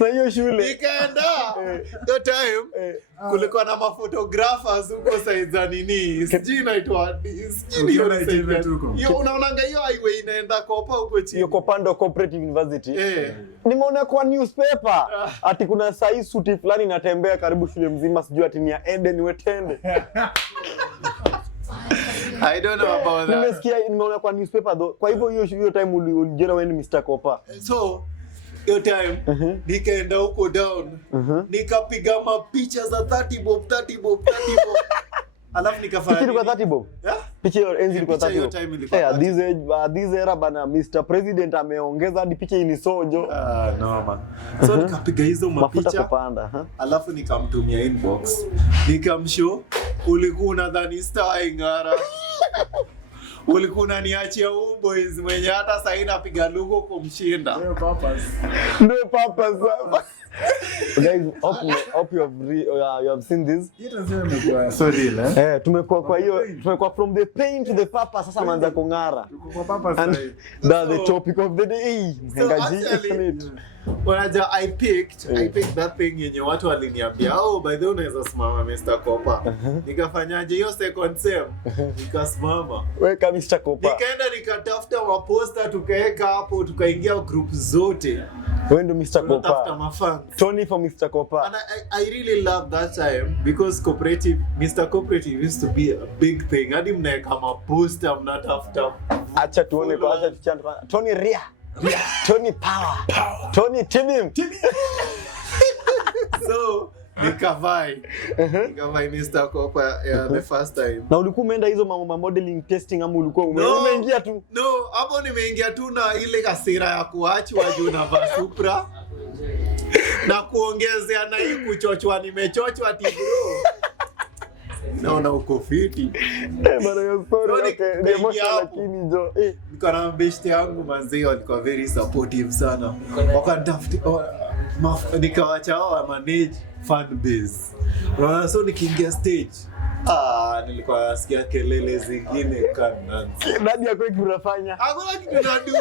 Na hiyo shule nikaenda that time kulikuwa na maphotographers huko saiza nini sijui inaitwa hiyo unaonanga hiyo highway inaenda Kopa huko chini hiyo Kopando Cooperative University. Nimeona kwa newspaper ati kuna sai suti fulani inatembea karibu shule mzima, sijui ati ni ya Eden Wetende. I don't know about that. Nimesikia, nimeona kwa newspaper though. Kwa hivyo hiyo time ulijera wewe ni Mr. Kopa. So hiyo time nikaenda huko down nikapiga mapicha za 30 bob. Alafu nikafanya picha kwa 30 bob. Picha hiyo enzi ilikuwa 30 bob. This era bana Mr. President ameongeza hadi picha ini sojo. Noma. So nikapiga hizo mapicha kupanda. Alafu nikamtumia inbox. Nikamshow ulikuwa unadhani star ingara. Ulikuwa unaniachia huyu boys mwenye hata sasa inapiga lugo kumshinda. No purpose. Guys, hope you have seen this. Sorry la. Tumekuwa from the pain to the purpose, sasa manza kungara. Tuko kwa purpose. And that's the topic of the day. I picked that thing yenye watu waliniambia, by the way unaweza simama Mr. Kopa. Nikafanyaje hiyo second sem? Nikasimama. Weka Mr. Kopa. Nikaenda nikatafuta maposter tukaweka hapo, tukaingia group zote. Wewe ndo Mr. Kopa. Mafans. Tony for Mr. Kopa. And I really love that time because Mr. Cooperative used to be a big thing. Hadi mnaeka maposter mnatafuta. Acha tuone kwa acha tuchane. Tony Ria. Tony Power. Tony Tibim. So nikavai Mr. Kopa the first time. Na ulikuwa umeenda hizo modeling testing ama ulikuwa umeingia tu? No, hapo nimeingia tu na ile kasira ya kuachwa juu na Supra. Na kuongezea na hii kuchochwa nimechochwa ati bro. Naona uko fiti. Bana yo sorry okay. Demo lakini jo. Niko na best yangu manzi walikuwa very supportive sana. Wakanitafuta nikawacha wao manage fan base. Unaona so nikiingia stage nilikuwa nasikia kelele zingine kana. Nani yako unafanya? Hakuna kitu nadu.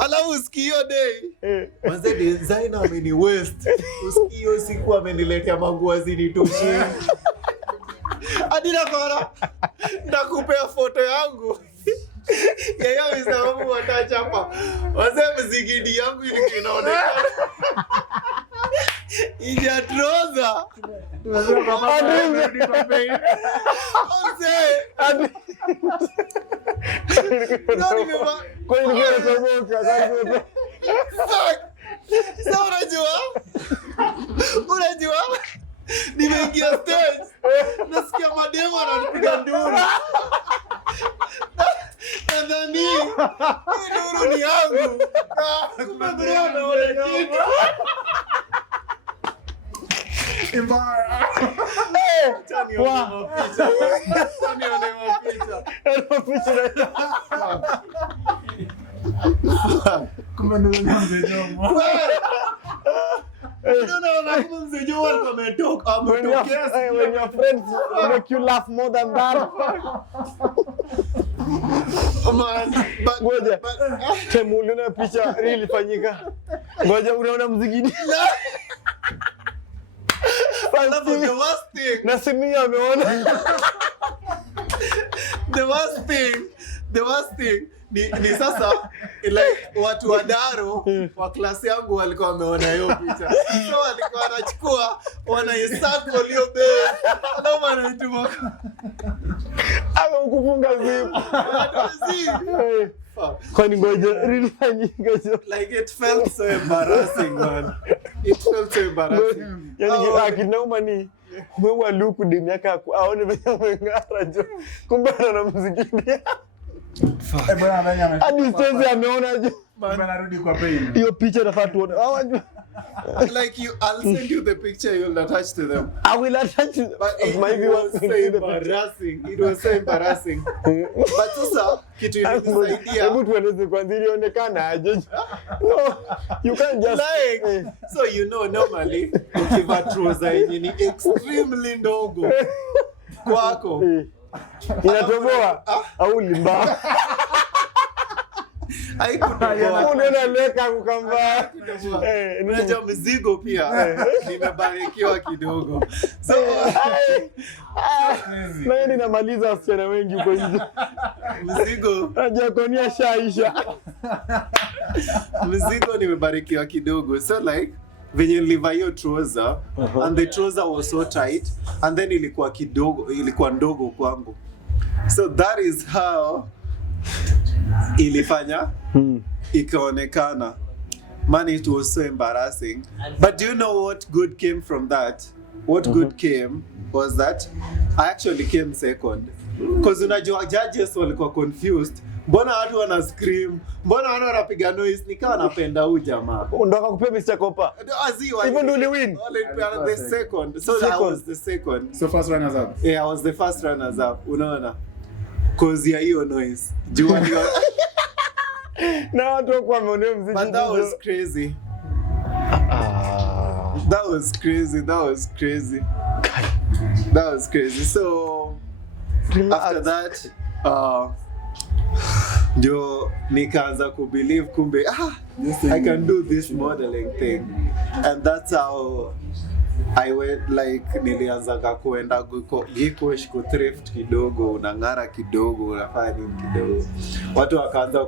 Alafu usikio day. Manze designer ameni west. Usikio siku ameniletea manguo zinitoshi. Hadi nakupea foto yangu. Yeye amesema watachapa. Wazee mzigidi yangu ilikuwa inaonekana. Ija trouser. Tunasema baba ndio kwa bei. Ose. Nani mema? Kwa nini unatoboka kwanza? Sasa unajua? Nimeingia stage. Nasikia mademo ananipiga nduru. Nadhani nduru ni yangu. Kumbe bro anaona kitu. Imbara. Tani ona mapicha. Kumbe ndio mzee Jomo. Unaona kama mzee Jomo alikuwa ametoka When your friends make you laugh more than that. man. Ngoja. Temu uliona picha really fanyika. Ngoja unaona mzigidi. Alafu the worst thing. Na Simia ameona. The worst thing ni sasa like watu wa Daro wa klasi yangu walikuwa wameona hiyo picha. So walikuwa wanachukua wanaisako hiyo base. Ndio maana ituma. Kufunga zipu. Kwani ngoja really fanyika jo. Like it felt so embarrassing, man. It felt so embarrassing. Yani akinauma ni wewe luku de miaka aone vile ameng'ara jo. Kumbe ana mzigidi. Hadi sasa ameona jo. Anarudi kwa pain. Hiyo picha nafaa tuone. Like I'll send you the picture, you'll attach to them. I will attach it. But it was so embarrassing. It was so embarrassing. But sasa kitu ilisaidia. Hebu tueleze kwanza ilionekana aje. No, you can't just like so normally ukiva trouser yenye ni extremely ndogo kwako inatoboa au limba. Haikutoboa. Unaona leka kukamba. Unajua mzigo pia nimebarikiwa kidogo. So na yeye ninamaliza wasichana wengi huko nje. Mzigo hajakonia shaisha. Mzigo nimebarikiwa kidogo. So like venye nilivaa hiyo trouser and the trouser was so tight and then ilikuwa ndogo kwangu. So that is how ilifanya ikaonekana. Man, it was so embarrassing. But do you know what good came from that? What good came was that I actually came second. Because unajua judges walikuwa confused. Mbona watu wana scream? Mbona watu wanapiga noise? Nikawa napenda huyu jamaa. Ndo akakupea Mr. Kopa. Even though you win. The second. So I was the second. So first runners up. Yeah, I was the first runners up. Unaona? Cause ya hiyo noise. Jua ndio. Na watu kwa wameonea mziki. But that was crazy. That was crazy. So after that ndio nikaanza kubelieve kumbe I can do this modeling thing, and that's how I went like nilianza kuenda gikosh ku thrift kidogo, unang'ara kidogo, unafanya nini kidogo, watu wakaanza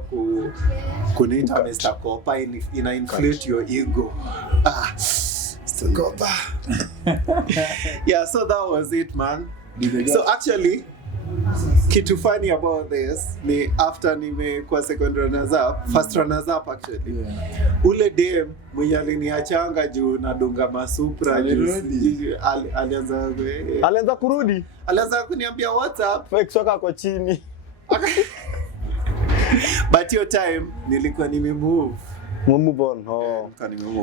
kuniita Mr. Kopa, ina inflate your ego. Mr. Kopa. Yeah, so that was it, man. So actually kitu funny about this ni after nimekuwa second runners up, first runners up actually. Ule dem mwenye aliniachanga juu nadunga masupra alianza kurudi. Alianza kuniambia what's up? Kusoka kwa chini. But your time nilikuwa nimemove on.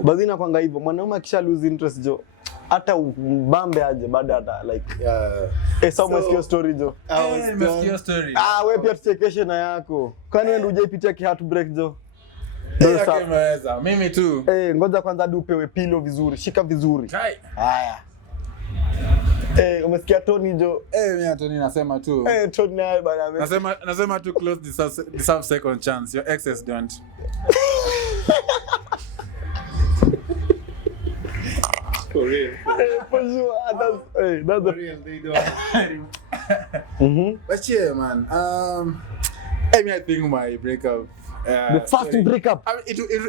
Basi inakwanga hivyo. Mwanaume akisha lose interest jo, hata mbambe aje baada hata like so umesikia story jo. Umesikia story. Wewe pia tuchekeshe na yako. Kwani wewe ndio hujaipitia ki heartbreak jo? Nimeweza. Mimi tu. Ngoja kwanza hadi upewe pillow vizuri. Shika vizuri. Haya. Umesikia Tony jo? Mimi Tony nasema tu. Tony naye bana. Nasema tu close deserve second chance. Your exes don't. For real. For sure. That's for real. They don't. But yeah, man. I think my breakup. The first breakup. I mean,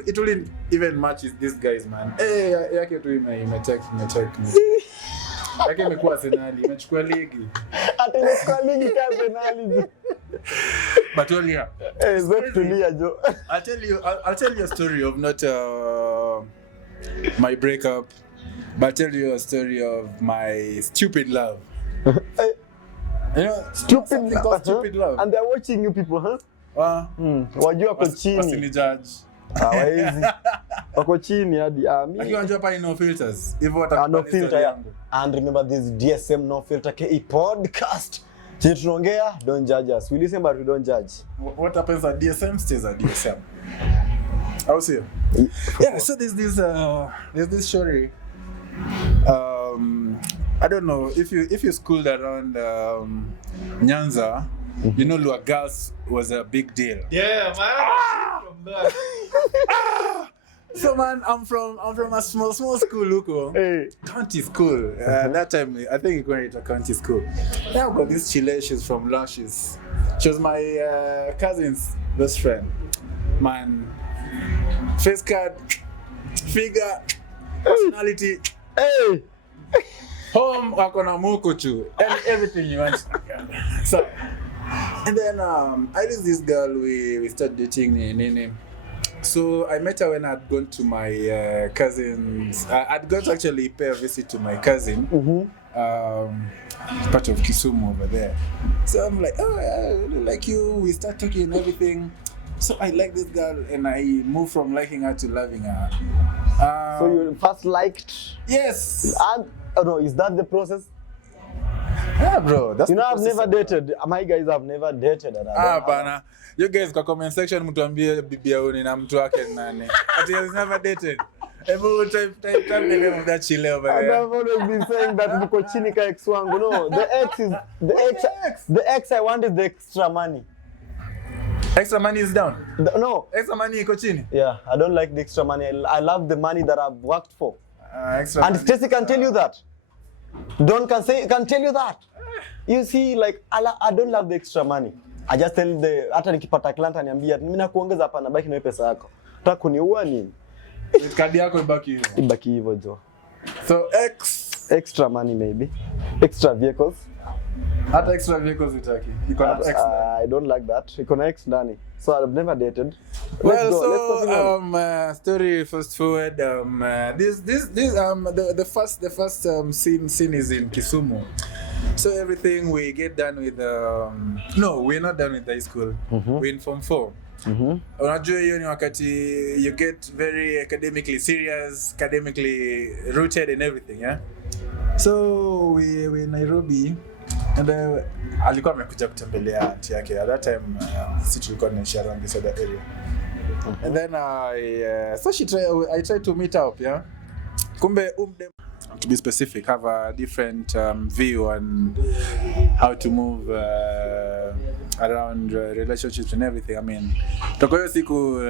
it wouldn't even match these guys, man. Yake tu imecheck. Yake imekuwa Arsenal, imechukua ligi. Hata imechukua ligi kwa Arsenal. But well, yeah. Tulia jo. I'll tell you a story of not my breakup, but I'll tell you a story of my stupid love. You know, stupid love. And they're watching you people, huh? Wajua kwa chini. Wasini judge. Hawezi. Wako chini hadi lakini wanajua hapa no filters. Hivyo watakuwa no filter yangu. And remember this DSM No Filter KE podcast. Sisi tunaongea, don't judge us. We listen but we don't judge. What happens at DSM stays at DSM. I was here. Yeah, so there's this story. I don't know if you schooled around Nyanza, you know Lua Girls was a big deal. Yeah, man. From there. So man, I'm from a small school, Luko. Hey. County school. That time I think it went to county school. Then I've got this Chile, she's from Lashes. She was my cousin's best friend. Man, face card, figure, personality. Hey. Home, wakona mukuchu, and everything you want. So, and then I knew this girl, we started dating. Nene. So I met her when I'd gone to my cousin's. I'd gone to actually pay a visit to my cousin, part of Kisumu over there. So I'm like, oh, I really like you. We start talking and everything. So I like this girl, and I moved from liking her to loving her. So you first liked? Yes. And, oh no, is that the process? Yeah, bro. That's I've never dated. My guys have never dated. Bana. You guys kwa comment section mtuambie bibi yao ni na mtu wake nani. Ati has never dated. Ebu type the name of that chile over there. I've always been saying that mko chini ka ex wangu. No, the ex I want is the extra money. Extra money is down. No. Extra money iko chini. Yeah, I don't like the extra money. I love the money that I've worked for. Extra And money. Stacy can tell you that. Don can tell you that. You see, like I don't love the extra money. I just tell hata nikipata client aniambia mimi nakuongeza hapa na baki na pesa yako. Unataka kuniua nini? Kadi yako ibaki hivyo. Ibaki hivyo jo. So Extra money maybe. Extra vehicles. Hata extra vehicles utaki. Iko na extra. I don't like that. Iko na ex ndani. So I've never dated. Well, Let's story fast forward. The first scene is in Kisumu. So everything we get done with. No, we're not done with high school. We're in Form 4. Unajua hiyo ni wakati you get very academically serious, academically rooted and everything, yeah. So we in Nairobi. And alikuwa amekuja kutembelea auntie yake. At that time, si tulikuwa tunaishi around this other area. And then I tried to meet up, yeah. Kumbe to be specific, have a different view on how to move around relationships and everything. I mean, tokoyo siku,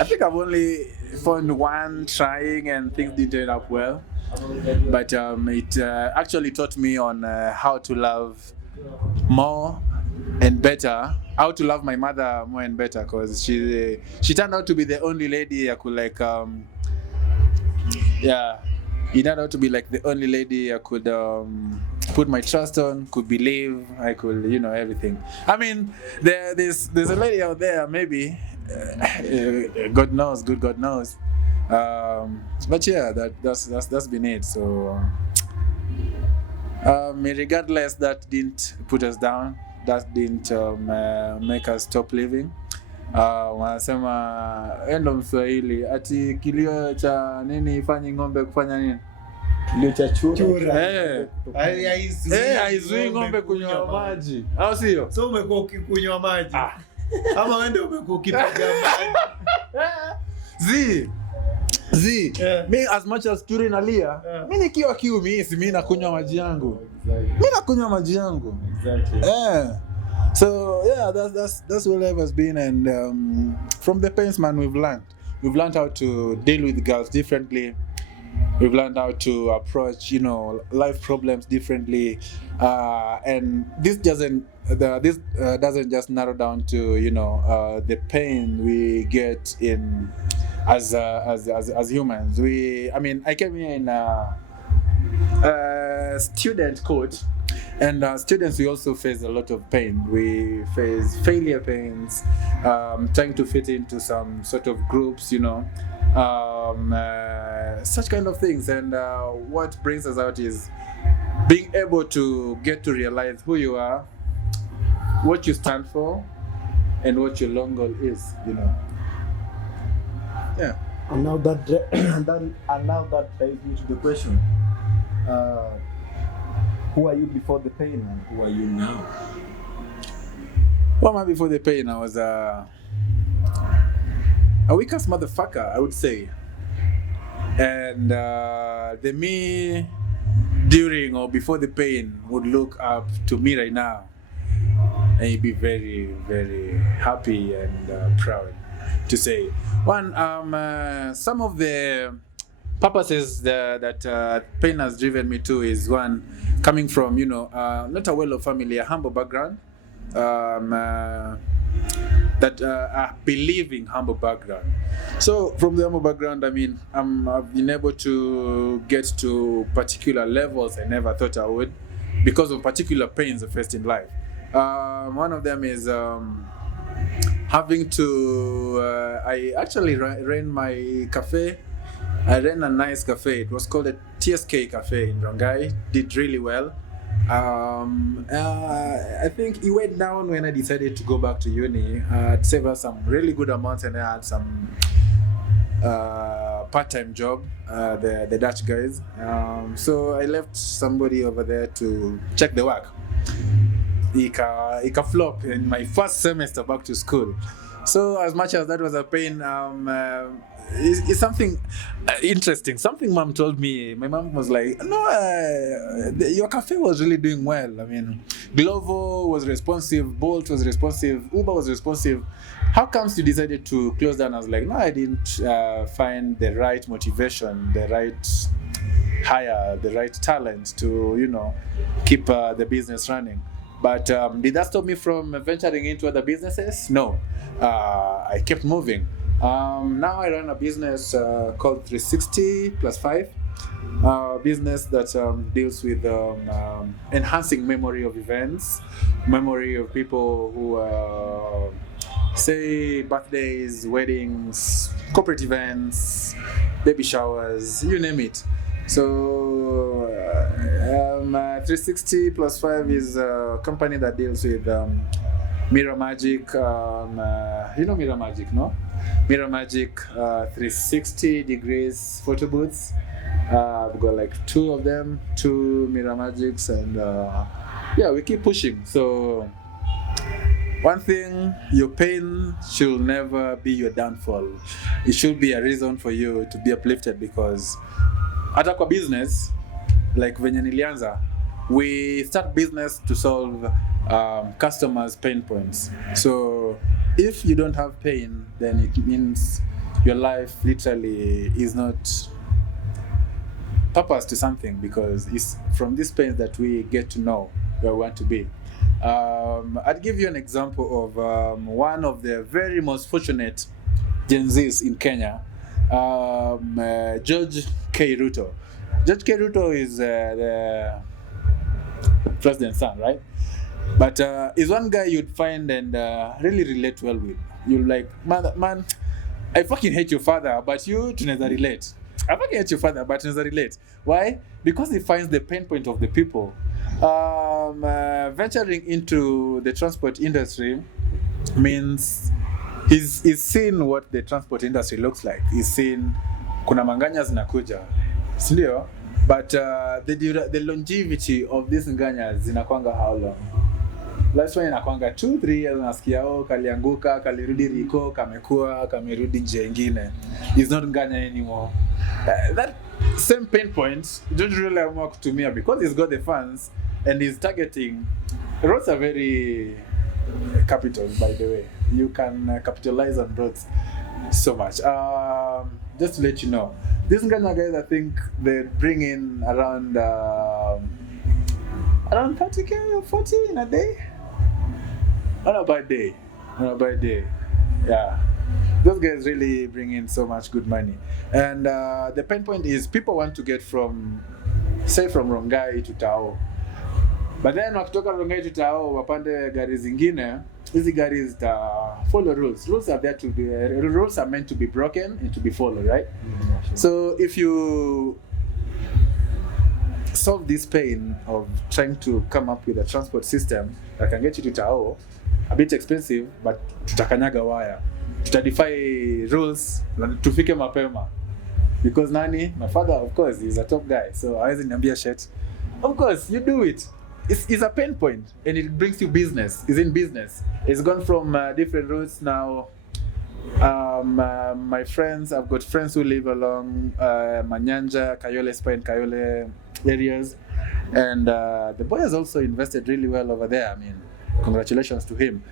I think I've only found one trying and things didn't turn up well. But it actually taught me on how to love more and better, how to love my mother more and better, because she turned out to be the only lady I could like, it turned out to be like the only lady I could put my trust on, could believe, I could, everything. I mean, there's a lady out there, maybe, God knows, good God knows. But yeah, that's been it. So regardless, that didn't put us down. That didn't make us stop living. Wanasema endo Mswahili ati kilio cha nini ifanye ng'ombe kufanya nini? Kilio cha chura. Haizui ng'ombe kunywa maji. Au sio? So umekuwa ukikunywa maji. Ama wewe ndio umekuwa ukipiga maji. Me as much as chura inalia, mimi nikiwa kiu mimi nakunywa maji yangu. Mimi nakunywa maji yangu. Exactly. So yeah, that's what life has been, and from the pains, man, we've learned how to deal with girls differently. We've learned how to approach, life problems differently, and this doesn't just narrow down to the pain we get in as humans. I came here in a student court. And students, we also face a lot of pain. We face failure pains, trying to fit into some sort of groups, such kind of things. And what brings us out is being able to get to realize who you are, what you stand for, and what your long goal is, Yeah. And now that drives me to the question. Who are you before the pain and who are you now? What am I before the pain? I was a weak ass motherfucker, I would say. And the me during or before the pain would look up to me right now, and he'd be very, very happy and proud to say. One, some of the purposes that pain has driven me to is one, coming from, not a well-off family, a humble background, that I believe in humble background. So from the humble background, I mean, I've been able to get to particular levels I never thought I would because of particular pains I faced in life. One of them is having to, I actually ran my cafe. I ran a nice cafe. It was called a TSK Cafe in Rongai. Did really well. I think it went down when I decided to go back to uni. I'd saved us some really good amounts, and I had some part-time job, the Dutch guys. So I left somebody over there to check the work. Ika flop in my first semester back to school. So as much as that was a pain, it's something interesting. Something mom told me. My mom was like, no, your cafe was really doing well. I mean, Glovo was responsive, Bolt was responsive, Uber was responsive. How comes you decided to close down? I was like, no, I didn't find the right motivation, the right hire, the right talent to, keep the business running. But did that stop me from venturing into other businesses? No, I kept moving. Now I run a business called 360 plus 5, business that deals with enhancing memory of events, memory of people who say birthdays, weddings, corporate events, baby showers, you name it. So 360 plus 5 is a company that deals with Mirror Magic. Mirror Magic, no? Mirror Magic 360 degrees photo booths. We've got like 2 of them, 2 Mirror Magics, and we keep pushing. So one thing, your pain should never be your downfall. It should be a reason for you to be uplifted, because hata kwa business, like venye nilianza, we start business to solve customers' pain points. So if you don't have pain, then it means your life literally is not purpose to something, because it's from these pains that we get to know where we want to be. I'd give you an example of one of the very most fortunate Gen Zs in Kenya, George K. Ruto. George K. Ruto is the president's son, right? But he's one guy you'd find and really relate well with. You're like, man, I fucking hate your father, but you tunaweza relate. I fucking hate your father, but tunaweza relate. Why? Because he finds the pain point of the people. Venturing into the transport industry means he's seen what the transport industry looks like. He's seen kuna manganya zinakuja, sindio? But the longevity of these nganya zinakwanga how long? Lifespan inakwanga 2-3 years, nasikia kalianguka, kalirudi Riko, kamekua, kamerudi nje ingine. He's not nganya anymore. That same pain point, don't really amua kutumia because he's got the funds and he's targeting. Roads are very capital, by the way. You can capitalize on roads so much. Just to let you know, these Nganya guys, I think they bring in around 30k or 40 in a day. On a bad day. Yeah. Those guys really bring in so much good money. And the pain point is people want to get from Rongai to Tao. But then wakitoka Rongai to Tao, wapande gari zingine, hizi gari zita follow rules. Rules are meant to be broken and to be followed, right? Mm-hmm. So if you solve this pain of trying to come up with a transport system that can get you to Tao, a bit expensive, but tutakanyaga waya. Tutadefy rules, tufike mapema. Because nani? My father, of course, is a top guy, so hawezi niambia shit. Of course, you do it. It's a pain point, and it brings you business. It's in business. It's gone from different routes now. My friends, I've got friends who live along Manyanja, Kayole, Spine, Kayole areas. And the boy has also invested really well over there. I mean, congratulations to him.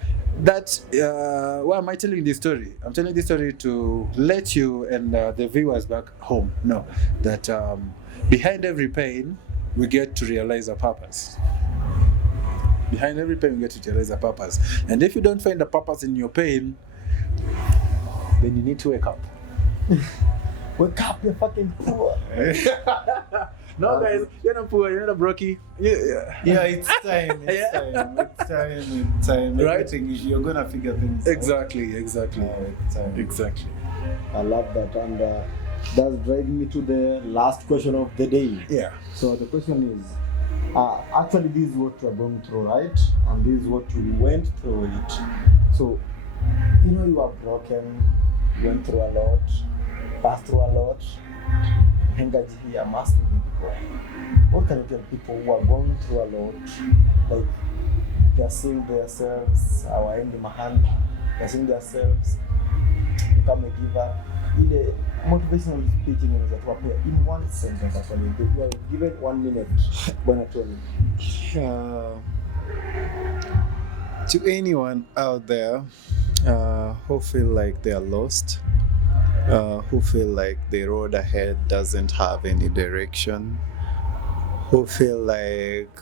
Why am I telling this story? I'm telling this story to let you and the viewers back home know that behind every pain, we get to realize a purpose. Behind every pain, we get to realize a purpose. And if you don't find a purpose in your pain, then you need to wake up. Wake up, you're fucking poor. No, guys, you're not poor, you're not a brokey. Yeah, it's time. It's time. Right? Everything, you're gonna figure things Exactly. out. It's time. Exactly. I love that, and that's driving me to the last question of the day. Yeah. So the question is, actually this is what we're going through, right? And this is what we went through it. So, you are broken, you went through a lot, passed through a lot. Hengaji here, I'm asking you people, what can you tell people who are going through a lot? Like, they're seeing themselves, hawaendi mahali, they're seeing themselves, become a giver. Ile motivational speech inaweza tuwapea in one sentence actually. You are given 1 minute, Bwana Tony. To anyone out there who feel like they are lost, who feel like the road ahead doesn't have any direction, who feel like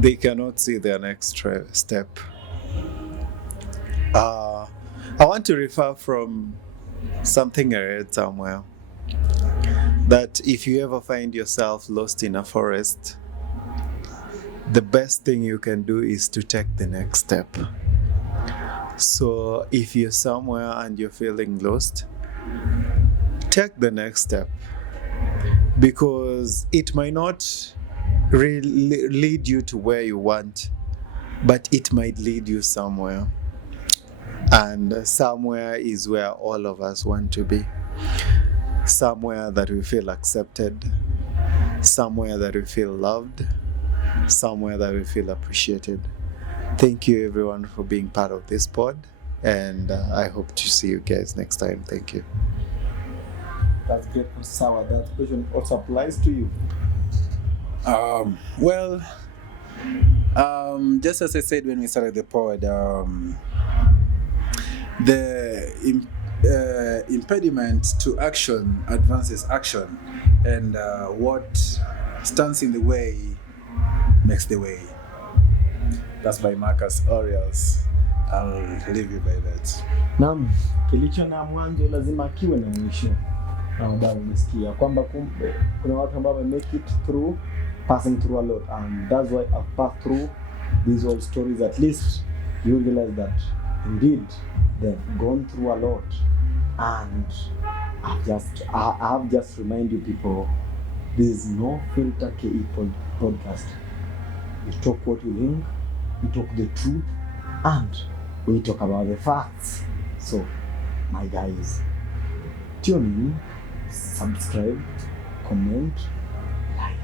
they cannot see their next step, I want to refer from something I read somewhere, that if you ever find yourself lost in a forest, the best thing you can do is to take the next step. So if you're somewhere and you're feeling lost, take the next step, because it might not really lead you to where you want, but it might lead you somewhere. And somewhere is where all of us want to be. Somewhere that we feel accepted, somewhere that we feel loved, somewhere that we feel appreciated. Thank you everyone for being part of this pod, and I hope to see you guys next time. Thank you. That's great, Sawa. That question also applies to you. Just as I said when we started the pod, the impediment to action advances action, and what stands in the way makes the way. That's by Marcus Aurelius. I'll leave you by that. Naam, kilicho na mwanzo lazima kiwe na mwisho. Na wadau umesikia kwamba kumbe kuna watu ambao make it through passing through a lot, and that's why I've passed through these old stories. At least you realize that indeed they've gone through a lot, and I have just remind you people, this is No Filter KE podcast. We talk what we think, we talk the truth, and we talk about the facts. So, my guys, tune in, subscribe, comment, like.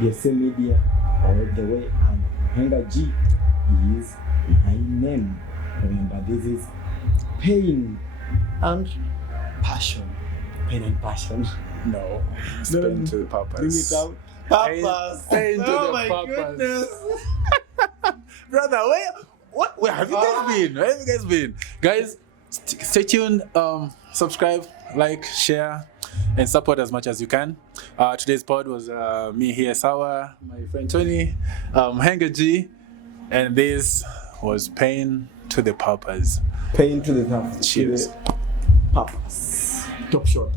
DSM Media all the way, and Henga G is my name. Remember, this is pain and passion. Pain and passion. No, spend to the purpose. Bring it out. Purpose. Pain to Oh the my purpose. goodness. Brother, where have you guys been? Where have you guys been? Guys, stay tuned, subscribe, like, share, and support as much as you can. Today's pod was me here, Sawa, my friend Tony, Henga G, and this was Pain to the Purpose. Pain to the purpose. Cheers. To the purpose. Top shot.